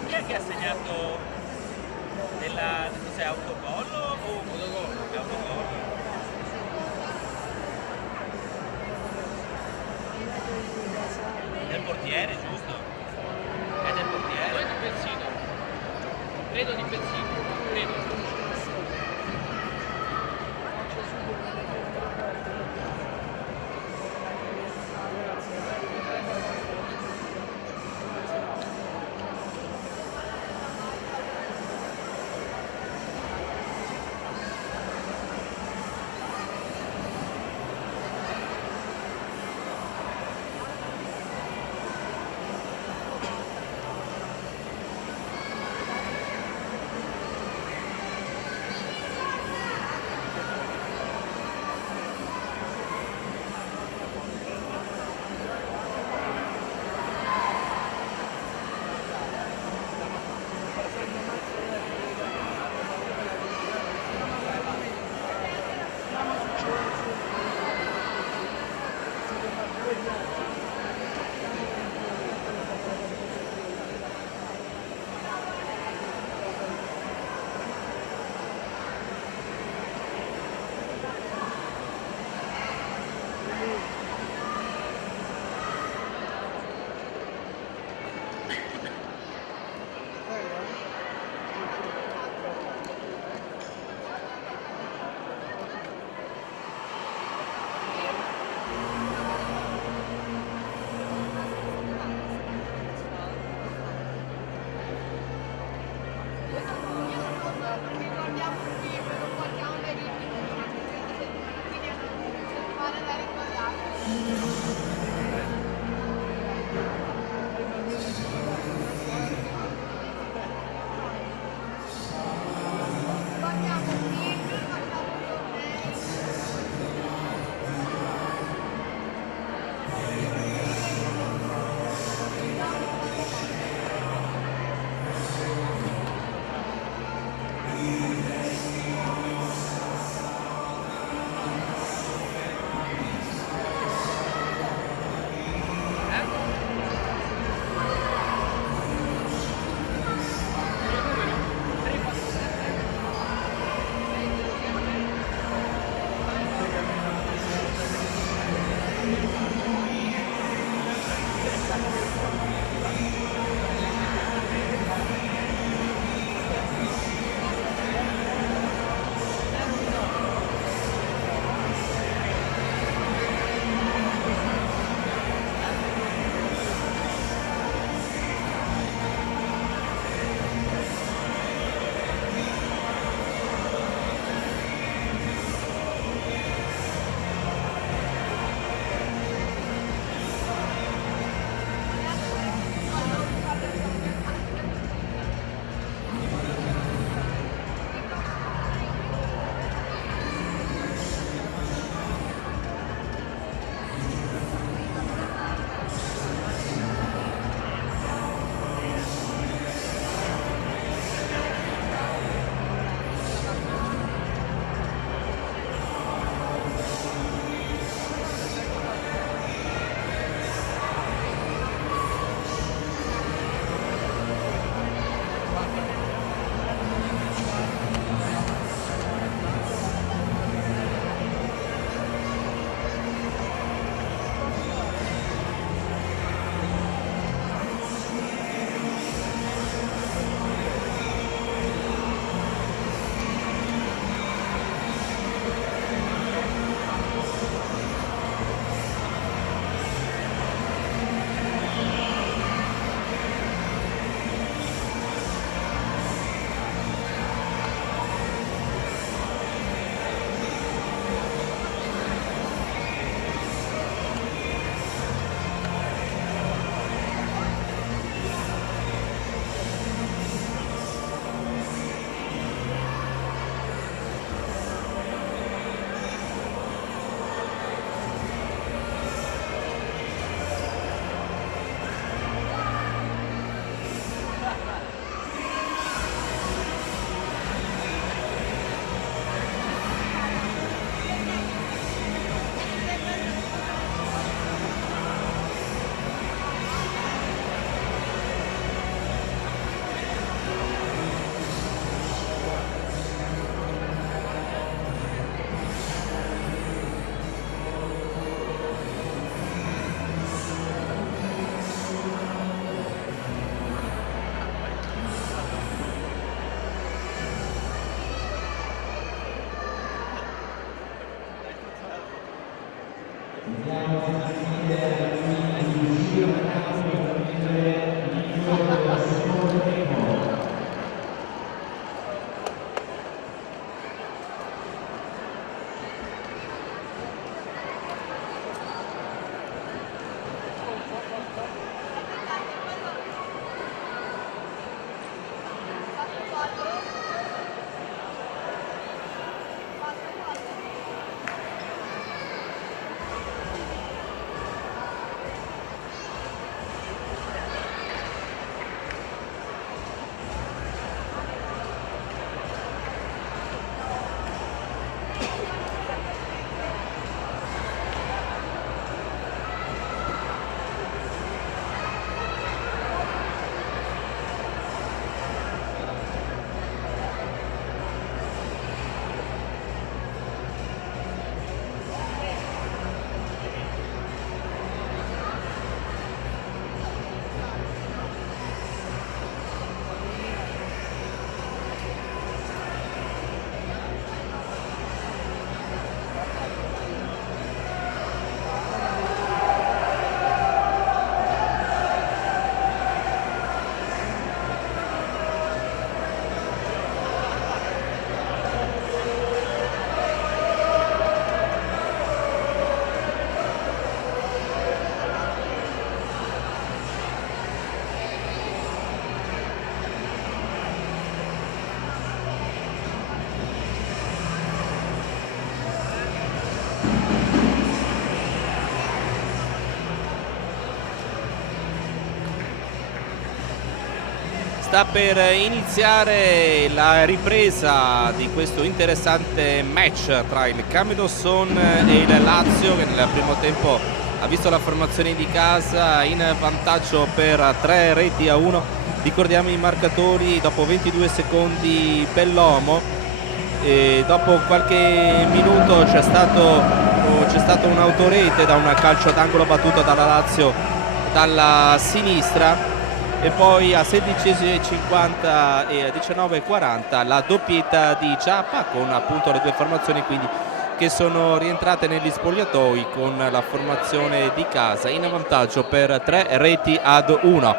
Chi è che ha segnato nella cos'è, autogol o autogol? Del portiere, giusto? È del portiere. Credo di Bezzino, credo. Sta per iniziare la ripresa di questo interessante match tra il Camedosson e il Lazio, che nel primo tempo ha visto la formazione di casa in vantaggio per 3-1. Ricordiamo i marcatori: dopo 22 secondi Bellomo, e dopo qualche minuto c'è stato un'autorete da un calcio d'angolo battuto dalla Lazio dalla sinistra, e poi a 16:50 e 19:40 la doppietta di Giappa, con appunto le due formazioni quindi che sono rientrate negli spogliatoi con la formazione di casa in vantaggio per 3-1.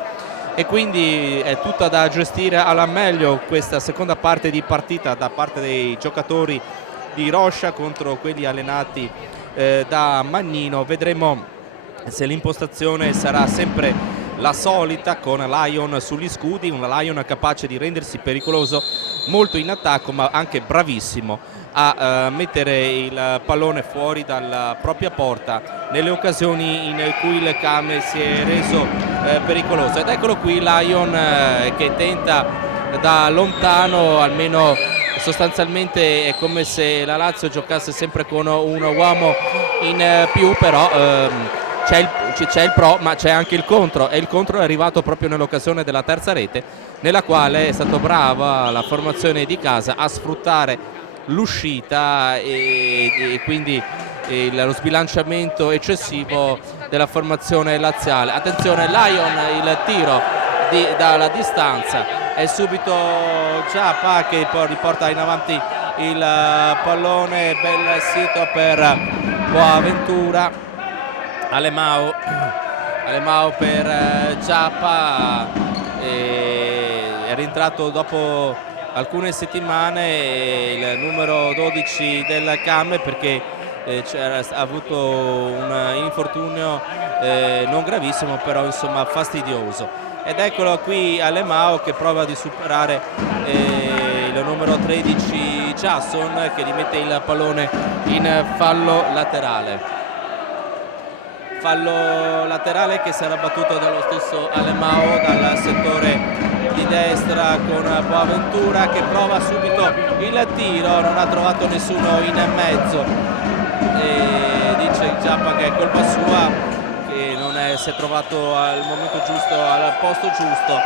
E quindi è tutta da gestire alla meglio questa seconda parte di partita da parte dei giocatori di Roscia contro quelli allenati da Mannino. Vedremo se l'impostazione sarà sempre la solita, con Lion sugli scudi, un Lion capace di rendersi pericoloso molto in attacco, ma anche bravissimo a mettere il pallone fuori dalla propria porta nelle occasioni in cui il Came si è reso pericoloso. Ed eccolo qui Lion che tenta da lontano, almeno sostanzialmente è come se la Lazio giocasse sempre con un uomo in più, però c'è il pro, ma c'è anche il contro, e il contro è arrivato proprio nell'occasione della terza rete, nella quale è stato brava la formazione di casa a sfruttare l'uscita e quindi lo sbilanciamento eccessivo della formazione laziale. Attenzione, Lion, il tiro dalla distanza, è subito Giappa che poi riporta in avanti il pallone. Bel sito per Boaventura. Alemao per Giappa, è rientrato dopo alcune settimane il numero 12 del Came, perché ha avuto un infortunio non gravissimo, però insomma fastidioso. Ed eccolo qui Alemao che prova di superare il numero 13 Jasson, che rimette il pallone in fallo laterale che sarà battuto dallo stesso Alemao dal settore di destra, con Boaventura che prova subito il tiro, non ha trovato nessuno in mezzo, e dice Giappa che è colpa sua, che non si è trovato al momento giusto, al posto giusto,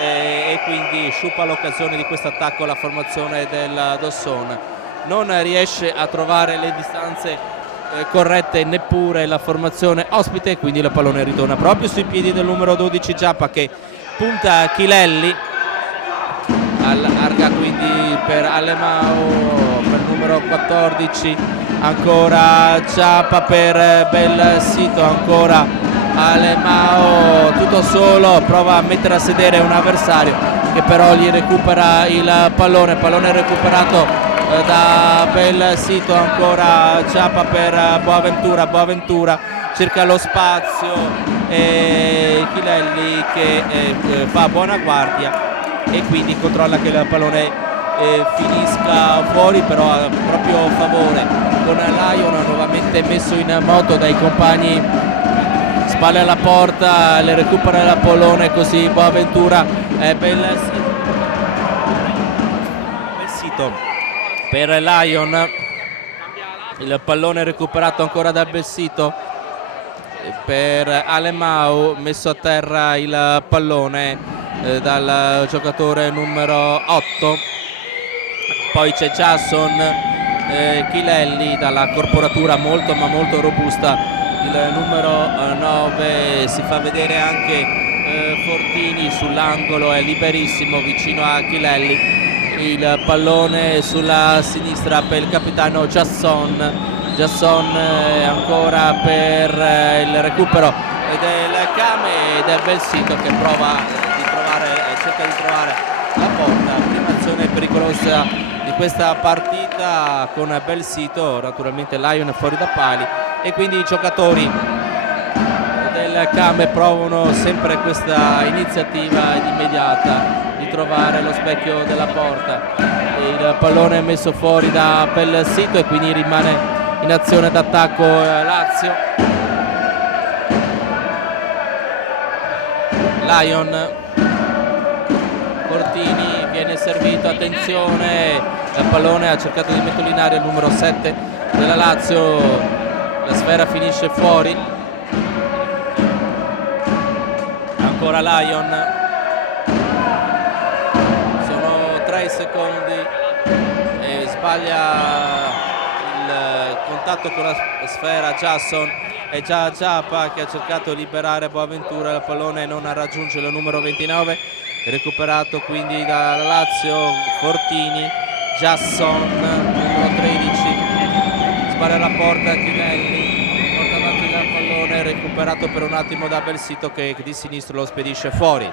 e quindi sciupa l'occasione di questo attacco la formazione del Dosson. Non riesce a trovare le distanze corrette neppure la formazione ospite, quindi il pallone ritorna proprio sui piedi del numero 12 Giappa, che punta Chilelli, allarga quindi per Alemao, per il numero 14 ancora Giappa per Belsito, ancora Alemao tutto solo, prova a mettere a sedere un avversario che però gli recupera il pallone recuperato da Belsito, ancora Giappa per Boaventura cerca lo spazio, e Chilelli che fa buona guardia e quindi controlla che il pallone finisca fuori, però a proprio favore, con Lion nuovamente messo in moto dai compagni, spalle alla porta, le recupera il pallone, così Boaventura Belsito per Lion, il pallone recuperato ancora da Belsito per Alemao, messo a terra il pallone dal giocatore numero 8. Poi c'è Jasson, Chilelli dalla corporatura molto ma molto robusta, il numero 9 si fa vedere anche Fortini sull'angolo, è liberissimo vicino a Chilelli. Il pallone sulla sinistra per il capitano Jasson ancora per il recupero del Came, ed è Belsito che cerca di trovare la porta. Prima azione pericolosa di questa partita con Belsito, naturalmente Lion fuori da pali, e quindi i giocatori del Came provano sempre questa iniziativa immediata di trovare lo specchio della porta. Il pallone è messo fuori da Belsito e quindi rimane in azione d'attacco Lazio. Lion Fortini viene servito, attenzione, il pallone ha cercato di metterlo in aria il numero 7 della Lazio, la sfera finisce fuori. Ancora Lion, sono 3 secondi e sbaglia il contatto con la sfera Jasson. È già Giappa che ha cercato di liberare Boaventura, il pallone non raggiunge il numero 29, recuperato quindi dalla Lazio. Fortini, Jasson, numero 13, sbaglia la porta, Chinelli porta avanti dal pallone, recuperato per un attimo da Belsito che di sinistro lo spedisce fuori.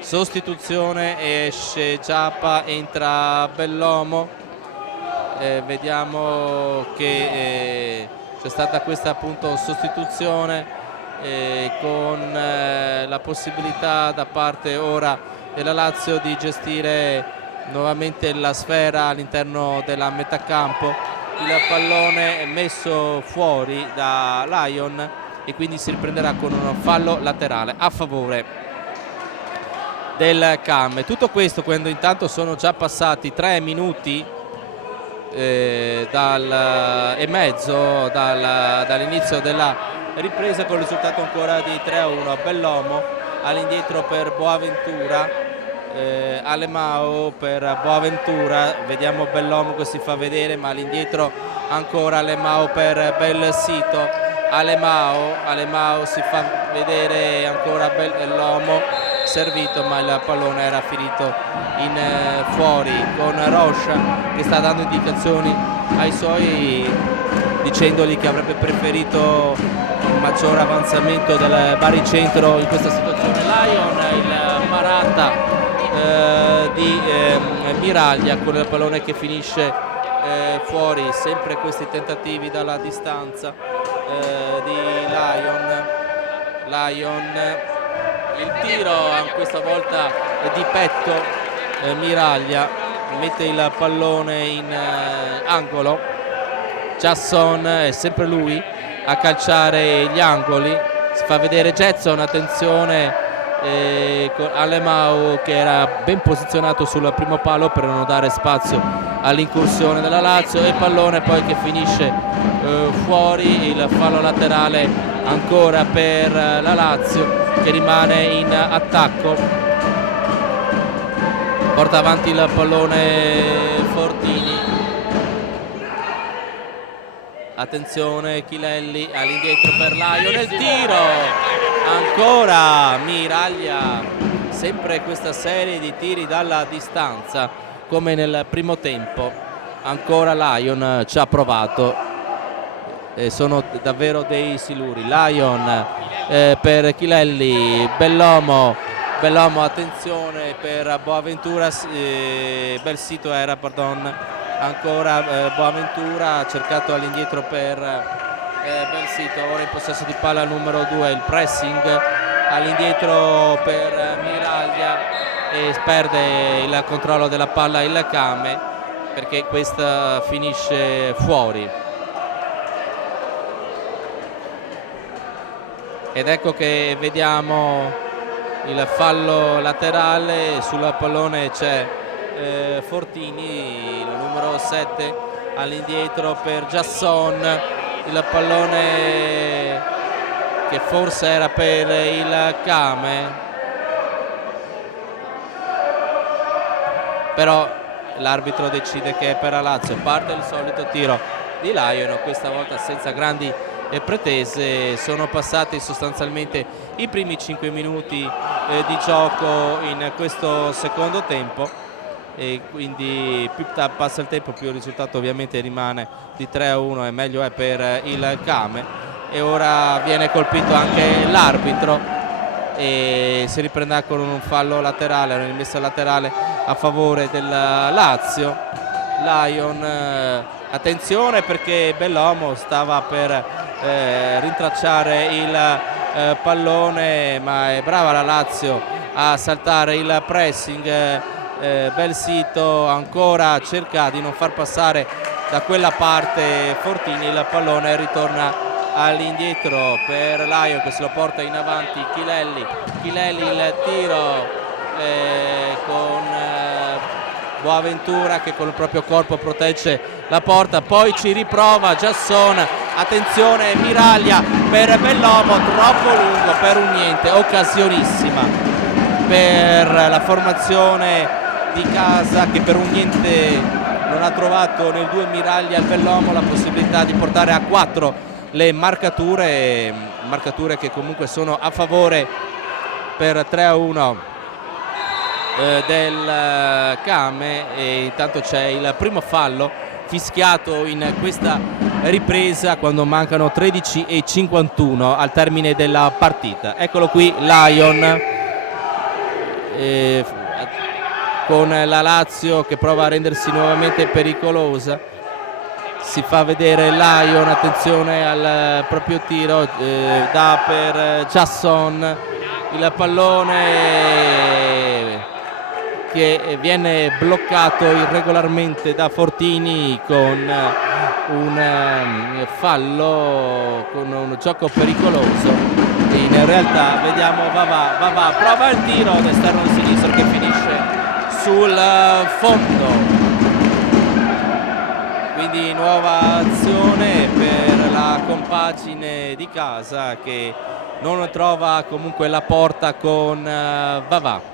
Sostituzione, esce Giappa, entra Bellomo. Vediamo che c'è stata questa appunto sostituzione con la possibilità da parte ora della Lazio di gestire nuovamente la sfera all'interno della metà campo. Il pallone è messo fuori da Lion e quindi si riprenderà con un fallo laterale a favore del CAM. Tutto questo quando intanto sono già passati 3 minuti e mezzo dall'inizio della ripresa, con il risultato ancora di 3-1. Bellomo all'indietro per Boaventura, Alemao per Boaventura, vediamo Bellomo che si fa vedere, ma all'indietro ancora Alemao per Belsito. Alemao si fa vedere, ancora Bellomo servito, ma il pallone era finito in fuori, con Rocha che sta dando indicazioni ai suoi dicendogli che avrebbe preferito un maggiore avanzamento del baricentro in questa situazione. Lion, il Maratta di Miraglia con il pallone che finisce fuori, sempre questi tentativi dalla distanza di Lion. Il tiro questa volta è di petto, Miraglia mette il pallone in angolo. Jasson è sempre lui a calciare gli angoli, si fa vedere Jetson, attenzione con Alemao che era ben posizionato sul primo palo per non dare spazio all'incursione della Lazio, e il pallone poi che finisce fuori. Il fallo laterale ancora per la Lazio che rimane in attacco, porta avanti il pallone Fortini, attenzione Chinelli all'indietro per Lion, il tiro ancora Miraglia, sempre questa serie di tiri dalla distanza come nel primo tempo. Ancora Lion ci ha provato, sono davvero dei siluri. Lion per Chinelli, Bellomo, attenzione per Boaventura, Belsito era, ancora Boaventura ha cercato all'indietro per Belsito, ora in possesso di palla numero 2, il pressing all'indietro per Miraglia e perde il controllo della palla il Kame, perché questa finisce fuori. Ed ecco che vediamo il fallo laterale, sul pallone c'è Fortini, il numero 7 all'indietro per Jasson, il pallone che forse era per il Kame, però l'arbitro decide che è per la Lazio. Parte il solito tiro di Lion, questa volta senza grandi pretese. Sono passati sostanzialmente i primi 5 minuti di gioco in questo secondo tempo, e quindi più passa il tempo più il risultato ovviamente rimane di 3-1 e meglio è per il Kame. E ora viene colpito anche l'arbitro e si riprenderà con un fallo laterale, una rimessa laterale a favore del Lazio. Lion, attenzione perché Bellomo stava per rintracciare il pallone, ma è brava la Lazio a saltare il pressing. Belsito ancora cerca di non far passare da quella parte Fortini, il pallone ritorna all'indietro per Lion che se lo porta in avanti Chinelli, il tiro con Boaventura che con il proprio corpo protegge la porta, poi ci riprova Jasson, attenzione Miraglia per Bellomo, troppo lungo per un niente, occasionissima per la formazione di casa che per un niente non ha trovato nel 2 Miraglia al Bellomo la possibilità di portare a 4 le marcature che comunque sono a favore per 3-1 del Came. E intanto c'è il primo fallo fischiato in questa ripresa quando mancano 13:51 al termine della partita. Eccolo qui Lion con la Lazio che prova a rendersi nuovamente pericolosa. Si fa vedere Lion, attenzione al proprio tiro, dà per Jasson il pallone che viene bloccato irregolarmente da Fortini con un fallo, con un gioco pericoloso. In realtà vediamo Vavà prova il tiro d'esterno sinistro che finisce sul fondo. Quindi nuova azione per la compagine di casa che non trova comunque la porta con Vavà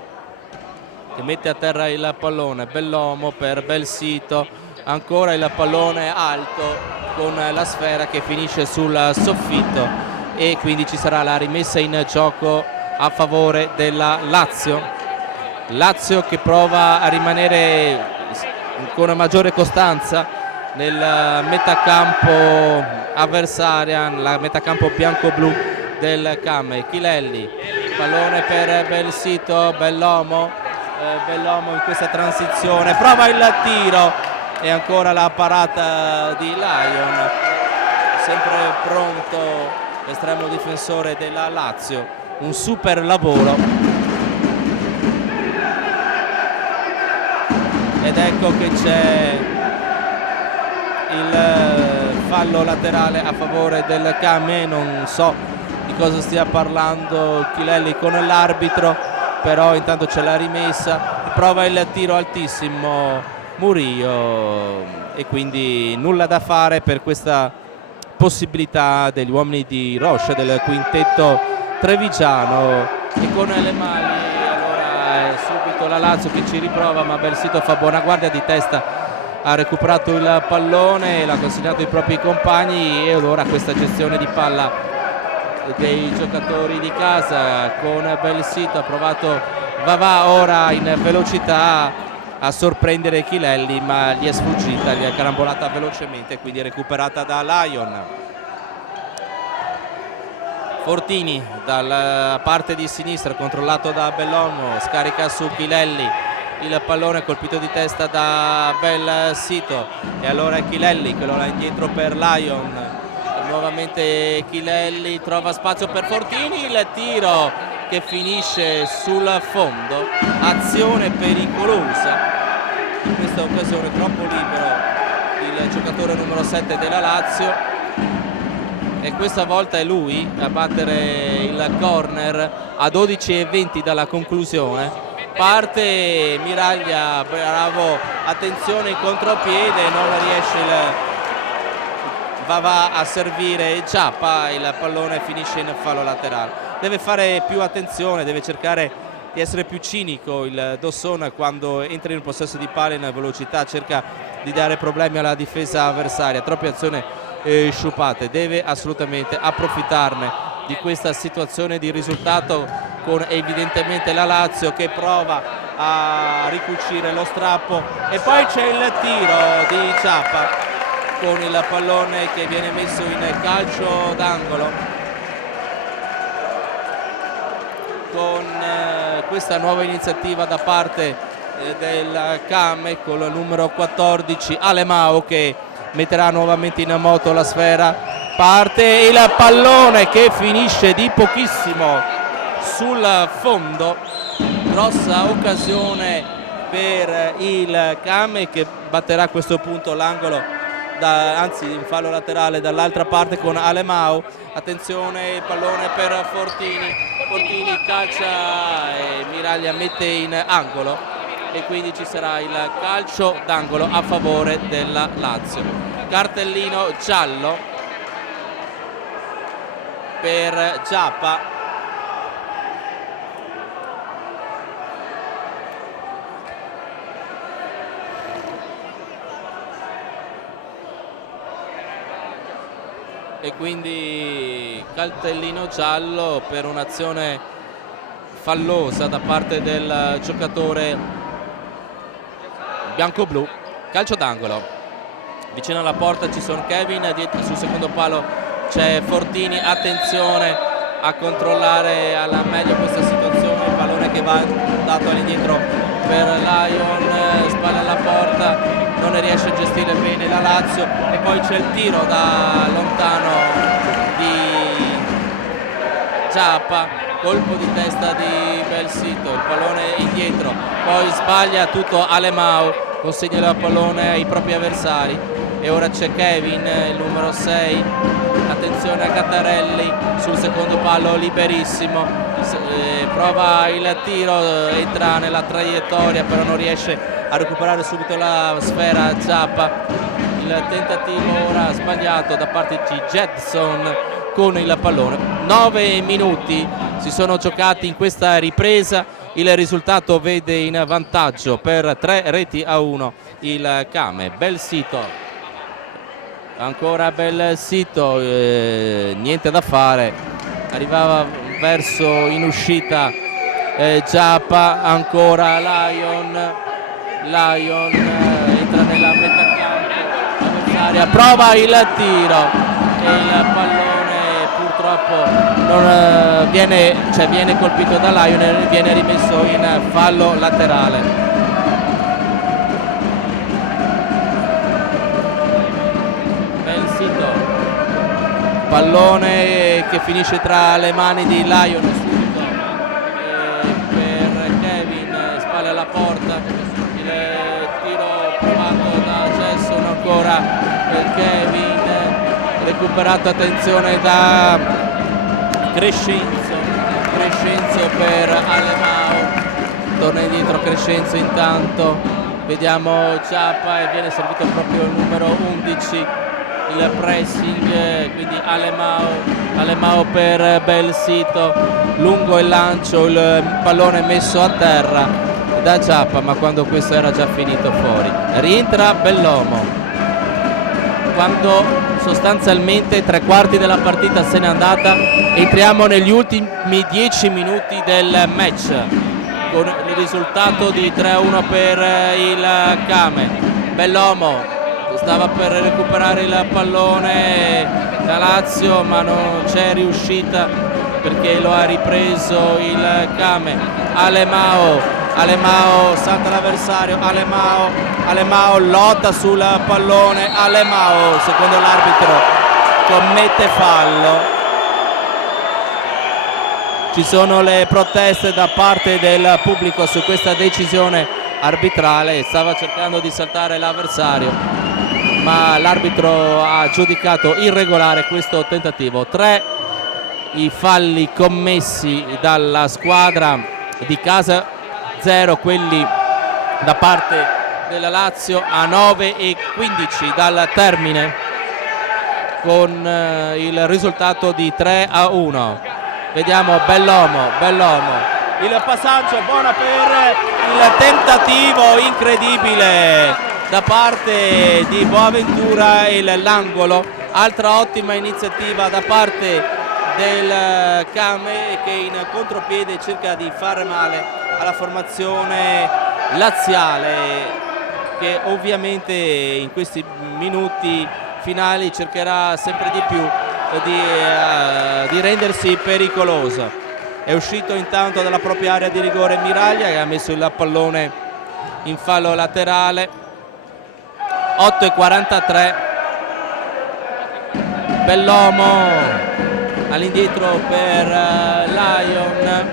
che mette a terra il pallone. Bellomo per Belsito, ancora il pallone alto con la sfera che finisce sul soffitto e quindi ci sarà la rimessa in gioco a favore della Lazio che prova a rimanere con maggiore costanza nel metacampo avversaria, la metacampo bianco-blu del Came. Chilelli, pallone per Belsito, Bellomo in questa transizione prova il tiro e ancora la parata di Lion, sempre pronto l'estremo difensore della Lazio, un super lavoro. Ed ecco che c'è il fallo laterale a favore del Came. Non so di cosa stia parlando Chilelli con l'arbitro, però intanto c'è la rimessa, prova il tiro altissimo Murillo e quindi nulla da fare per questa possibilità degli uomini di Roche, del quintetto trevigiano. E con le mani allora è subito la Lazio che ci riprova, ma Belsito fa buona guardia di testa, ha recuperato il pallone, l'ha consegnato ai propri compagni e allora questa gestione di palla dei giocatori di casa con Belsito. Ha provato Vavà ora in velocità a sorprendere Chilelli, ma gli è sfuggita, gli è carambolata velocemente, quindi recuperata da Lion. Fortini dalla parte di sinistra, controllato da Bellomo, scarica su Chilelli, il pallone colpito di testa da Belsito e allora è Chilelli che lo dà indietro per Lion. Nuovamente Chilelli trova spazio per Fortini, il tiro che finisce sul fondo, azione pericolosa in questa occasione, troppo libero il giocatore numero 7 della Lazio e questa volta è lui a battere il corner a 12:20 dalla conclusione. Parte Miraglia, bravo, attenzione in contropiede, non riesce va a servire Giappa, il pallone finisce in fallo laterale. Deve fare più attenzione, deve cercare di essere più cinico il Dawson quando entra in possesso di palla in velocità, cerca di dare problemi alla difesa avversaria, troppe azioni sciupate, deve assolutamente approfittarne di questa situazione di risultato con evidentemente la Lazio che prova a ricucire lo strappo e poi c'è il tiro di Giappa con il pallone che viene messo in calcio d'angolo. Con questa nuova iniziativa da parte del Came con il numero 14 Alemao che metterà nuovamente in moto la sfera, parte il pallone che finisce di pochissimo sul fondo, grossa occasione per il Came che batterà a questo punto l'angolo, anzi in fallo laterale dall'altra parte con Alemao. Attenzione, il pallone per Fortini Fortini calcia e Miraglia mette in angolo e quindi ci sarà il calcio d'angolo a favore della Lazio. Cartellino giallo per Giappa. E quindi cartellino giallo per un'azione fallosa da parte del giocatore bianco-blu. Calcio d'angolo, vicino alla porta ci sono Kevin, dietro sul secondo palo c'è Fortini. Attenzione a controllare alla meglio questa situazione, il pallone che va dato all'indietro per Lion, spalla alla porta, non ne riesce a gestire bene la Lazio e poi c'è il tiro da lontano di Giappa, colpo di testa di Belsito, il pallone indietro, poi sbaglia tutto Alemao, consegna il pallone ai propri avversari e ora c'è Kevin, il numero 6, attenzione a Cattarelli sul secondo palo liberissimo, prova il tiro, entra nella traiettoria però non riesce a recuperare subito la sfera Giappa. Il tentativo ora sbagliato da parte di Jetson con il pallone. 9 minuti si sono giocati in questa ripresa, il risultato vede in vantaggio per 3-1 il Came. Belsito, ancora Belsito, niente da fare, arrivava verso in uscita Giappa, ancora Lion entra nella metà campo avversaria, prova il tiro e il pallone purtroppo non viene colpito da Lion e viene rimesso in fallo laterale. Belsito, pallone che finisce tra le mani di Lion subito per Kevin, spalle alla porta, tiro provato da Jetson, ancora per Kevin, recuperato, attenzione da Crescenzo per Alemao, torna indietro Crescenzo, intanto vediamo Giappa e viene servito proprio il numero 11, il pressing, quindi Alemao per Belsito, lungo il lancio, il pallone messo a terra da Giappa, ma quando questo era già finito fuori. Rientra Bellomo quando sostanzialmente 3/4 della partita se n'è andata. Entriamo negli ultimi 10 minuti del match con il risultato di 3-1 per il Came. Bellomo stava per recuperare il pallone da Lazio ma non c'è riuscita perché lo ha ripreso il Came. Alemao salta l'avversario, Alemao lotta sul pallone, Alemao secondo l'arbitro commette fallo. Ci sono le proteste da parte del pubblico su questa decisione arbitrale, stava cercando di saltare l'avversario ma l'arbitro ha giudicato irregolare questo tentativo. 3 i falli commessi dalla squadra di casa, 0 quelli da parte della Lazio, a 9:15 dal termine con il risultato di 3-1. Vediamo Bellomo, il passaggio buono per il tentativo incredibile da parte di Boaventura, l'angolo, altra ottima iniziativa da parte del Came che in contropiede cerca di fare male alla formazione laziale che ovviamente in questi minuti finali cercherà sempre di più di rendersi pericolosa. È uscito intanto dalla propria area di rigore Miraglia che ha messo il pallone in fallo laterale. 8:43, Bellomo all'indietro per Lion,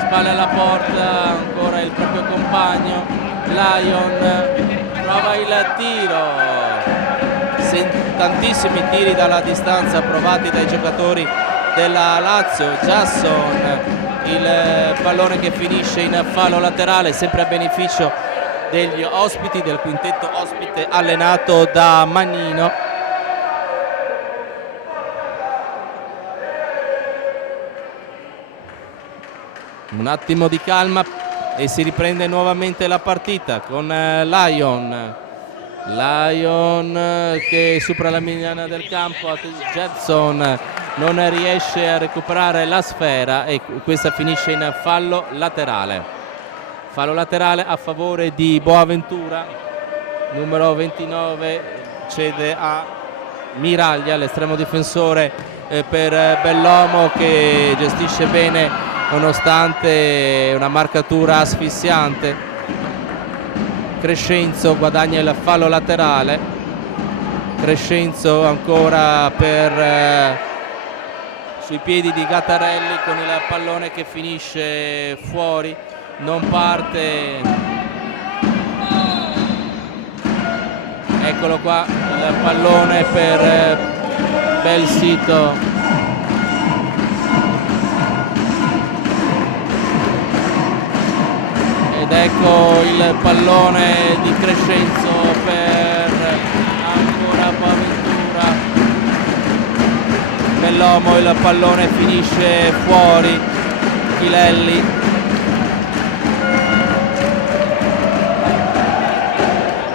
spalle alla porta, ancora il proprio compagno, Lion prova il tiro, tantissimi tiri dalla distanza provati dai giocatori della Lazio. Jasson, il pallone che finisce in fallo laterale, sempre a beneficio degli ospiti, del quintetto ospite allenato da Mannino. Un attimo di calma e si riprende nuovamente la partita con Lyon che supera la mediana del campo. Jetson non riesce a recuperare la sfera e questa finisce in fallo laterale a favore di Boaventura. Numero 29 cede a Miraglia, l'estremo difensore per Bellomo, che gestisce bene nonostante una marcatura asfissiante. Crescenzo guadagna il fallo laterale. Crescenzo ancora sui piedi di Gattarelli con il pallone che finisce fuori, non parte. Eccolo qua il pallone per Belsito. Ed ecco il pallone di Crescenzo per ancora Boaventura. Bellomo, il pallone finisce fuori. Chilelli.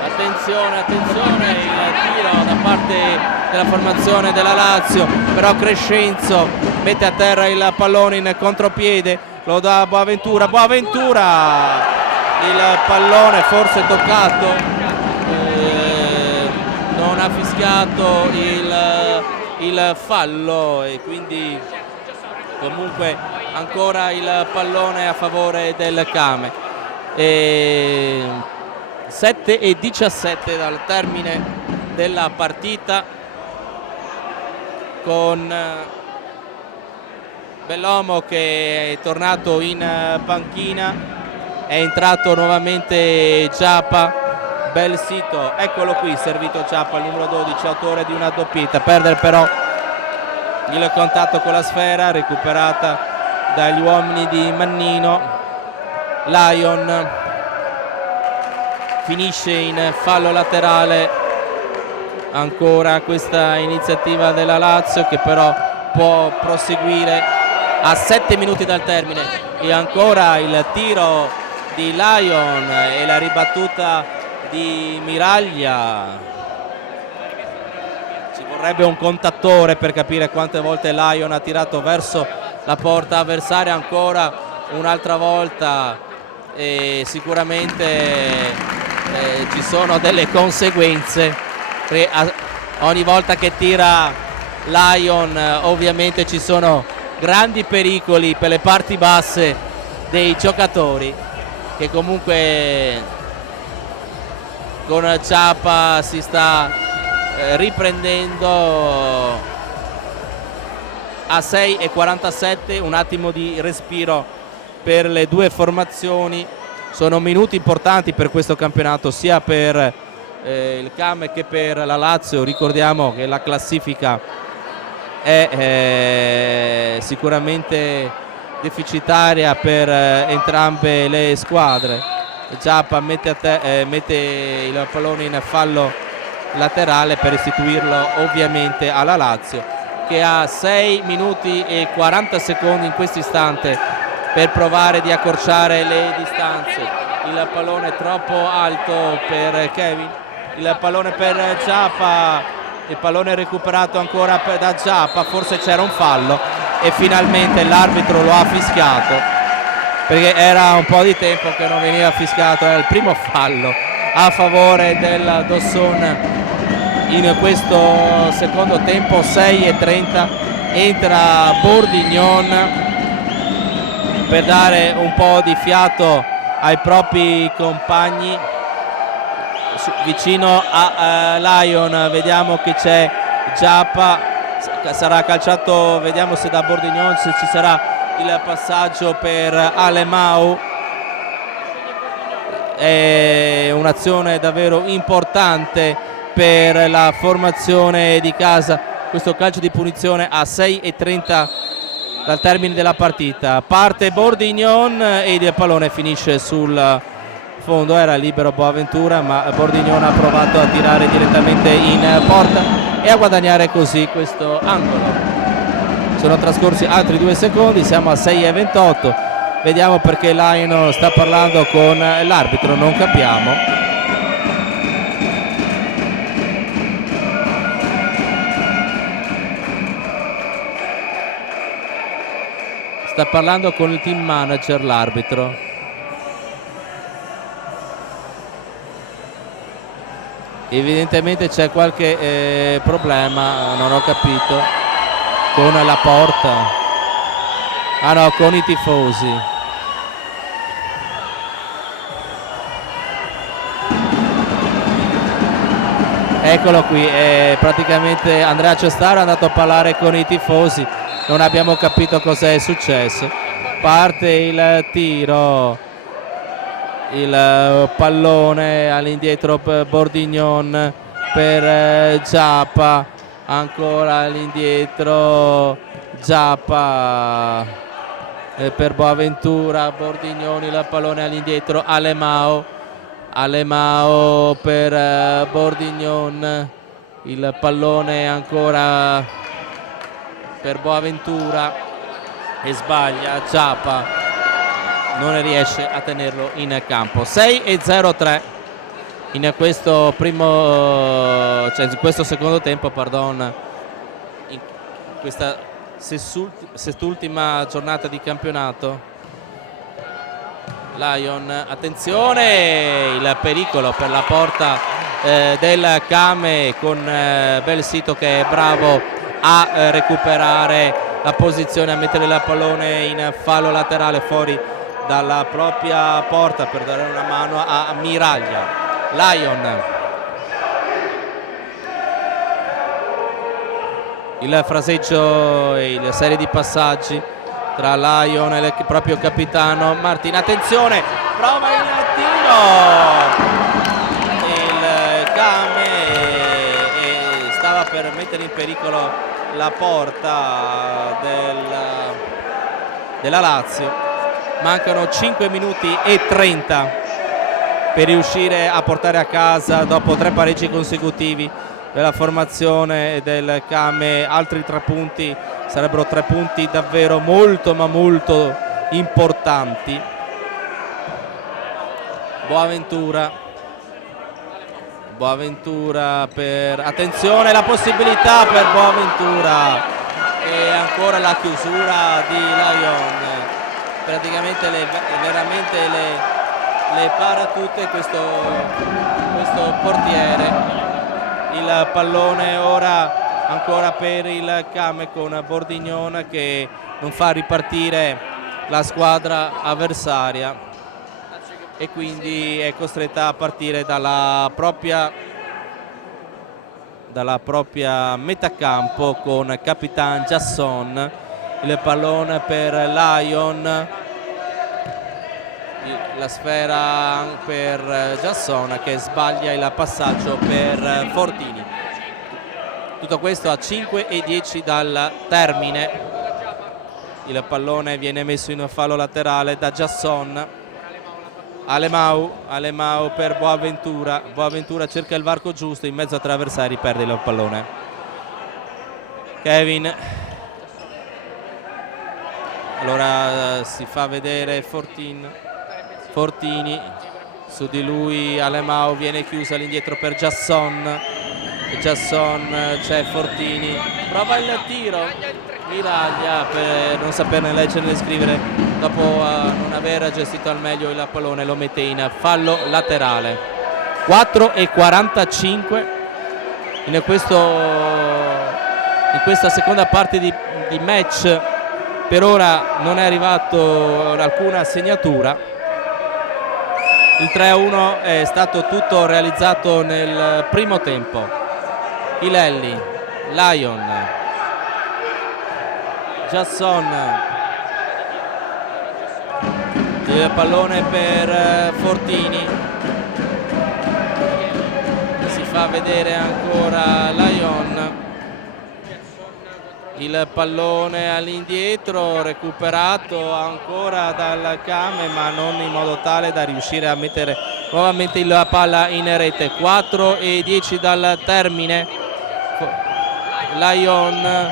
Attenzione, il tiro da parte della formazione della Lazio, però Crescenzo mette a terra il pallone in contropiede, lo dà a Boaventura. Il pallone forse toccato, non ha fischiato il fallo e quindi comunque ancora il pallone a favore del Came. 7:17 dal termine della partita, con Bellomo che è tornato in panchina. È entrato nuovamente Giappa. Belsito, eccolo qui, servito Giappa, il numero 12, autore di una doppietta. Perdere però il contatto con la sfera, recuperata dagli uomini di Mannino. Lyon finisce in fallo laterale. Ancora questa iniziativa della Lazio, che però può proseguire a 7 minuti dal termine. E ancora il tiro di Lyon e la ribattuta di Miraglia. Ci vorrebbe un contattore per capire quante volte Lyon ha tirato verso la porta avversaria. Ancora un'altra volta, e sicuramente ci sono delle conseguenze. Ogni volta che tira Lyon ovviamente ci sono grandi pericoli per le parti basse dei giocatori, che comunque con Ciapa si sta riprendendo. A 6:47, un attimo di respiro per le due formazioni. Sono minuti importanti per questo campionato, sia per il Came che per la Lazio. Ricordiamo che la classifica è sicuramente deficitaria per entrambe le squadre. Giappa mette il pallone in fallo laterale per restituirlo ovviamente alla Lazio, che ha 6 minuti e 40 secondi in questo istante per provare di accorciare le distanze. Il pallone troppo alto per Kevin, il pallone per Giappa, il pallone recuperato ancora da Giappa. Forse c'era un fallo e finalmente l'arbitro lo ha fischiato, perché era un po' di tempo che non veniva fischiato. Era il primo fallo a favore del Dosson in questo secondo tempo. 6:30, entra Bourdignon per dare un po' di fiato ai propri compagni. Vicino a Lyon vediamo che c'è Giappa, sarà calciato, vediamo se da Bourdignon se ci sarà il passaggio per Alemão. È un'azione davvero importante per la formazione di casa, questo calcio di punizione a 6:30 dal termine della partita. Parte Bordignon e il pallone finisce sul fondo, era libero Boaventura, ma Bordignon ha provato a tirare direttamente in porta e a guadagnare così questo angolo. Sono trascorsi altri 2 secondi, siamo a 6:28. Vediamo perché Lion sta parlando con l'arbitro, non capiamo. Sta parlando con il team manager l'arbitro. Evidentemente c'è qualche problema, non ho capito, con la porta. Ah no, con i tifosi. Eccolo qui, praticamente Andrea Cestaro è andato a parlare con i tifosi, non abbiamo capito cosa è successo. Parte il tiro, il pallone all'indietro per Bordignon, per Giappa, ancora all'indietro Giappa, per Boaventura, Bordignon, il pallone all'indietro, Alemao per Bordignon, il pallone ancora per Boaventura e sbaglia Giappa, non riesce a tenerlo in campo. 6:03 in questo in questo secondo tempo, in questa sest'ultima giornata di campionato. Lion, attenzione, il pericolo per la porta del Kame con Belsito che è bravo a recuperare la posizione, a mettere il pallone in fallo laterale fuori dalla propria porta per dare una mano a Miraglia. Lion, il fraseggio e la serie di passaggi tra Lion e il proprio capitano Martin. Attenzione, prova il tiro, il Kame stava per mettere in pericolo la porta della Lazio. Mancano 5 minuti e 30 per riuscire a portare a casa, dopo 3 pareggi consecutivi della formazione del Kame, altri 3 punti. Sarebbero 3 punti davvero molto ma molto importanti. Boaventura per, attenzione, la possibilità per Boaventura e ancora la chiusura di Lion, praticamente veramente le para tutte questo portiere. Il pallone ora ancora per il Kame con Bordignon che non fa ripartire la squadra avversaria e quindi è costretta a partire dalla propria metacampo con Capitan Jasson. Il pallone per Lion, la sfera per Jasson che sbaglia il passaggio per Fortini. Tutto questo a 5:10 dal termine. Il pallone viene messo in fallo laterale da Jasson. Alemao per Boaventura cerca il varco giusto in mezzo a 3 avversari, perde il pallone. Kevin, allora si fa vedere Fortini, su di lui Alemao, viene chiusa all'indietro per Jasson, c'è Fortini, prova il tiro, Miraglia per non saperne leggere né scrivere, dopo non aver gestito al meglio il pallone lo mette in fallo laterale. 4:45 in questa seconda parte di match. Per ora non è arrivato alcuna segnatura. Il 3-1 è stato tutto realizzato nel primo tempo. Chiellelli, Lion, Jasson, il pallone per Fortini, si fa vedere ancora Lion, il pallone all'indietro, recuperato ancora dal Came, ma non in modo tale da riuscire a mettere nuovamente la palla in rete. 4:10 dal termine. Lion,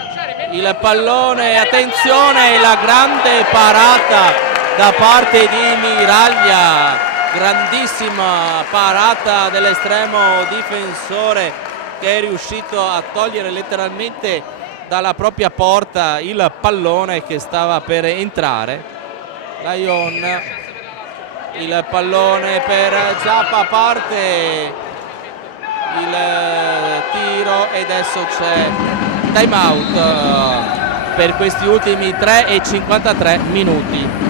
il pallone, attenzione, la grande parata da parte di Miraglia, grandissima parata dell'estremo difensore che è riuscito a togliere letteralmente dalla propria porta il pallone che stava per entrare. Lion, il pallone per Giappa, parte il tiro e adesso c'è time out per questi ultimi 3:53 minuti.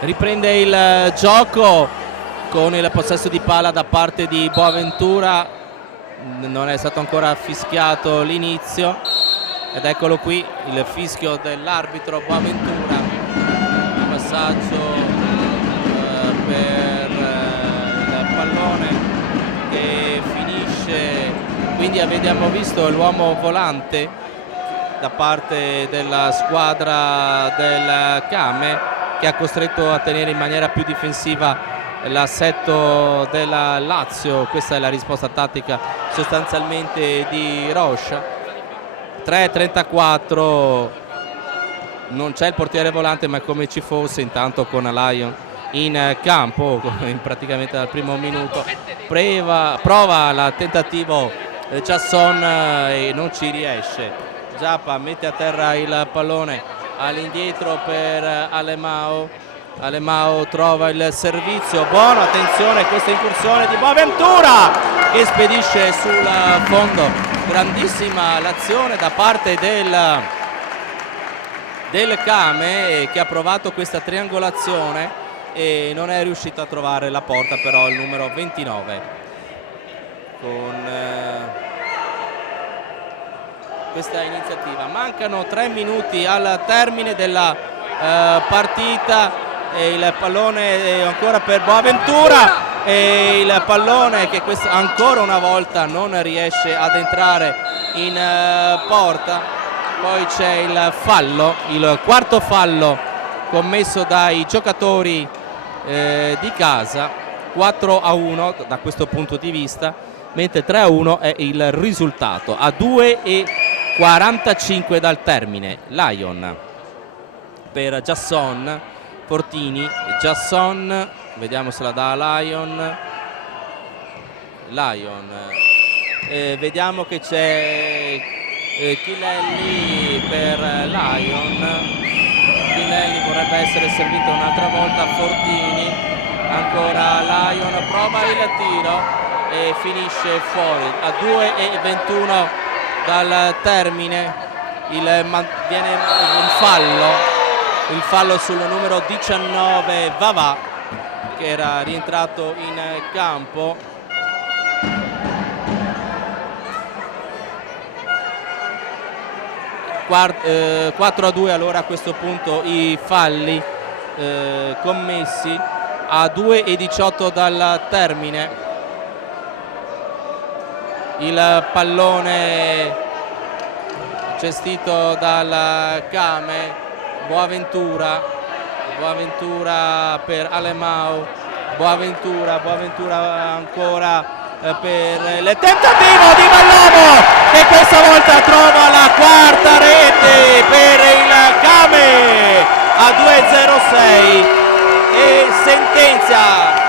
Riprende il gioco con il possesso di palla da parte di Boaventura, non è stato ancora fischiato l'inizio ed eccolo qui il fischio dell'arbitro Boaventura, passaggio per il pallone che finisce, quindi abbiamo visto l'uomo volante da parte della squadra del Came, che ha costretto a tenere in maniera più difensiva l'assetto della Lazio. Questa è la risposta tattica sostanzialmente di Rocha. 3:34, non c'è il portiere volante, ma è come ci fosse intanto con Lion in campo praticamente dal primo minuto. Prova il tentativo Jasson e non ci riesce. Giappa mette a terra il pallone all'indietro per Alemao. Alemao trova il servizio buono, attenzione a questa incursione di Boaventura che spedisce sul fondo. Grandissima l'azione da parte del Came che ha provato questa triangolazione e non è riuscito a trovare la porta, però il numero 29 con questa iniziativa. Mancano 3 minuti al termine della partita e il pallone è ancora per Boaventura e il pallone che ancora una volta non riesce ad entrare in porta. Poi c'è il fallo, il quarto fallo commesso dai giocatori di casa. 4:1 da questo punto di vista, mentre 3:1 è il risultato a 2:45 dal termine. Lion per Jasson, Fortini, Jasson, vediamo se la dà a Lion. Vediamo che c'è Chilelli per Lion. Chilelli vorrebbe essere servito un'altra volta. Fortini, ancora Lion, prova il tiro e finisce fuori a 2:21 dal termine. Viene il fallo sul numero 19 Vavà, che era rientrato in campo. 4-2 allora a questo punto i falli commessi a 2:18 dal termine. Il pallone gestito dal Kame, Boaventura per Alemão, Boaventura ancora per il tentativo di Bellomo, che questa volta trova la quarta rete per il Kame a 2:06 e sentenzia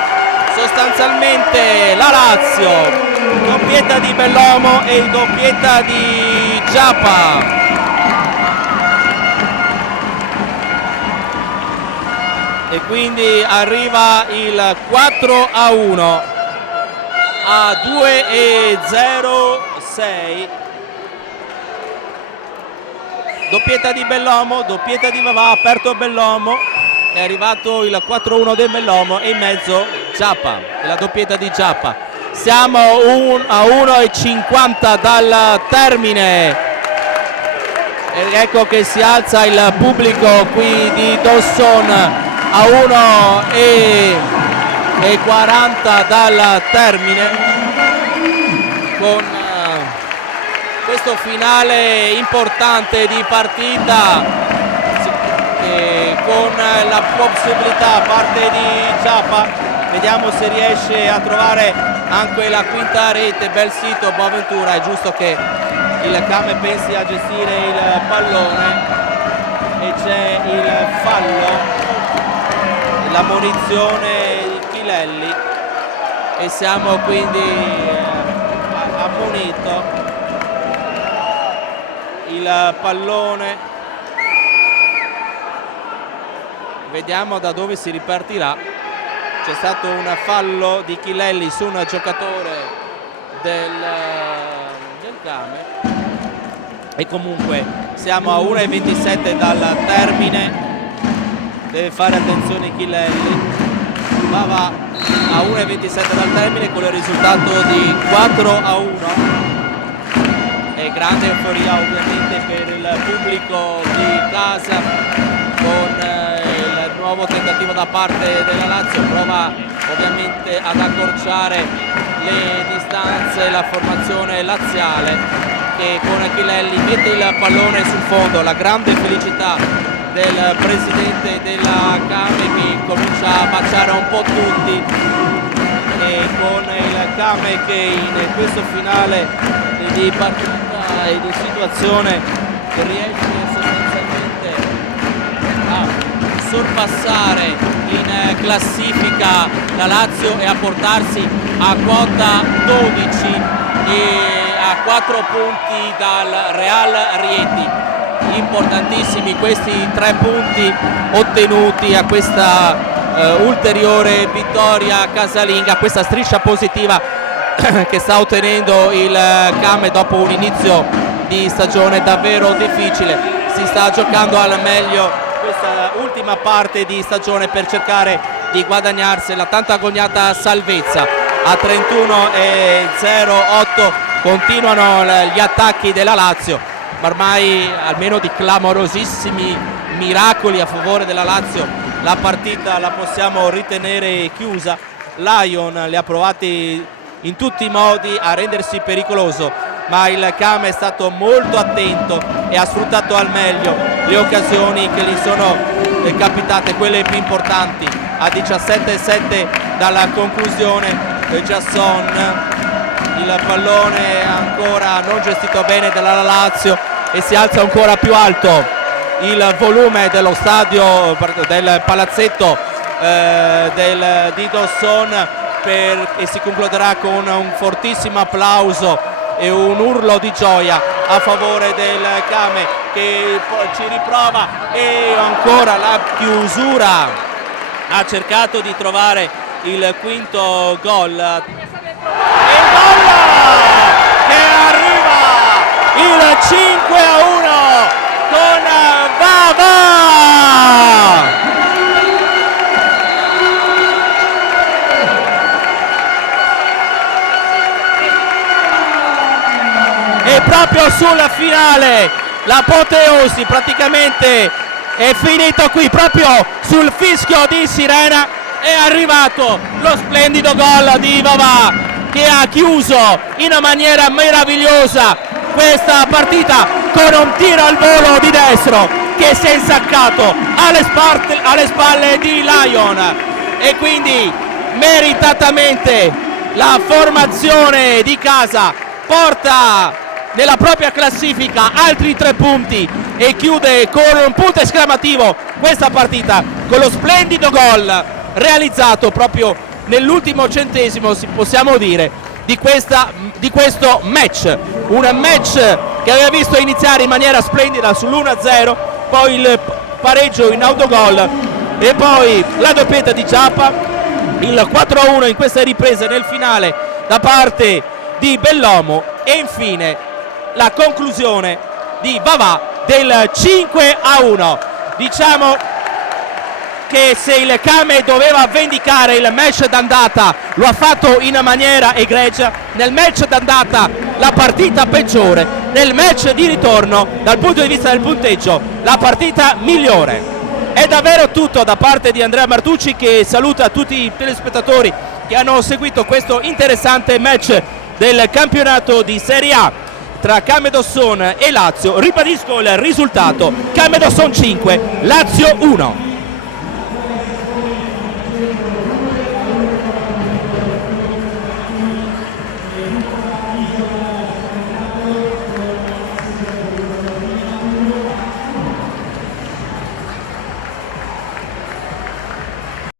sostanzialmente la Lazio. Doppietta di Bellomo e doppietta di Giappa. E quindi arriva il 4-1 a 2:06. Doppietta di Bellomo, doppietta di Vavà, aperto Bellomo, è arrivato il 4-1 del Bellomo e in mezzo Giappa, e la doppietta di Giappa. Siamo a 1:50 dal termine ed ecco che si alza il pubblico qui di Dawson a 1:40 dal termine, con questo finale importante di partita, con la possibilità a parte di Giappa, vediamo se riesce a trovare anche la quinta rete. Bel sito Boaventura, è giusto che il Kame pensi a gestire il pallone e c'è il fallo, la munizione di Chilelli e siamo quindi ammonito. Il pallone, vediamo da dove si ripartirà. C'è stato un fallo di Chilelli su un giocatore del Kame e comunque siamo a 1:27 dal termine, deve fare attenzione Chilelli, va a 1:27 dal termine con il risultato di 4-1 e grande euforia ovviamente per il pubblico di casa con il nuovo tentativo da parte della Lazio. Prova ovviamente ad accorciare le distanze la formazione laziale, che con Chilelli mette il pallone sul fondo. La grande felicità del presidente della Kame che comincia a baciare un po' tutti, e con il Kame che in questo finale di partita e di situazione riesce sostanzialmente a sorpassare in classifica la Lazio e a portarsi a quota 12 e a 4 punti dal Real Rieti. Importantissimi questi 3 punti ottenuti a questa ulteriore vittoria casalinga, questa striscia positiva che sta ottenendo il Kame dopo un inizio di stagione davvero difficile. Si sta giocando al meglio questa ultima parte di stagione per cercare di guadagnarsi la tanto agognata salvezza. A 31:08 continuano gli attacchi della Lazio, ma ormai almeno di clamorosissimi miracoli a favore della Lazio la partita la possiamo ritenere chiusa. Lion li ha provati in tutti i modi a rendersi pericoloso, ma il Kame è stato molto attento e ha sfruttato al meglio le occasioni che gli sono capitate, quelle più importanti. A 17:07 dalla conclusione Jasson, il pallone ancora non gestito bene dalla Lazio e si alza ancora più alto il volume dello stadio, del palazzetto di Dawson, e si concluderà con un fortissimo applauso e un urlo di gioia a favore del Kame, che ci riprova, e ancora la chiusura, ha cercato di trovare il quinto gol, e il gol che arriva, il 5-1 con Vavà. E proprio sul finale l'apoteosi praticamente è finito qui, proprio sul fischio di sirena è arrivato lo splendido gol di Vavà, che ha chiuso in maniera meravigliosa questa partita con un tiro al volo di destro che si è insaccato alle spalle di Lion, e quindi meritatamente la formazione di casa porta nella propria classifica altri 3 punti e chiude con un punto esclamativo questa partita con lo splendido gol realizzato proprio nell'ultimo centesimo, possiamo dire, di questo match. Un match che aveva visto iniziare in maniera splendida sull'1-0, poi il pareggio in autogol e poi la doppietta di Ciappa, il 4-1 in queste riprese nel finale da parte di Bellomo e infine la conclusione di Vavà del 5-1. Diciamo che se il Kame doveva vendicare il match d'andata lo ha fatto in maniera egregia. Nel match d'andata la partita peggiore, nel match di ritorno dal punto di vista del punteggio la partita migliore. È davvero tutto da parte di Andrea Martucci, che saluta tutti i telespettatori che hanno seguito questo interessante match del campionato di Serie A tra Camedosson e Lazio. Ribadisco il risultato: Camedosson 5, Lazio 1.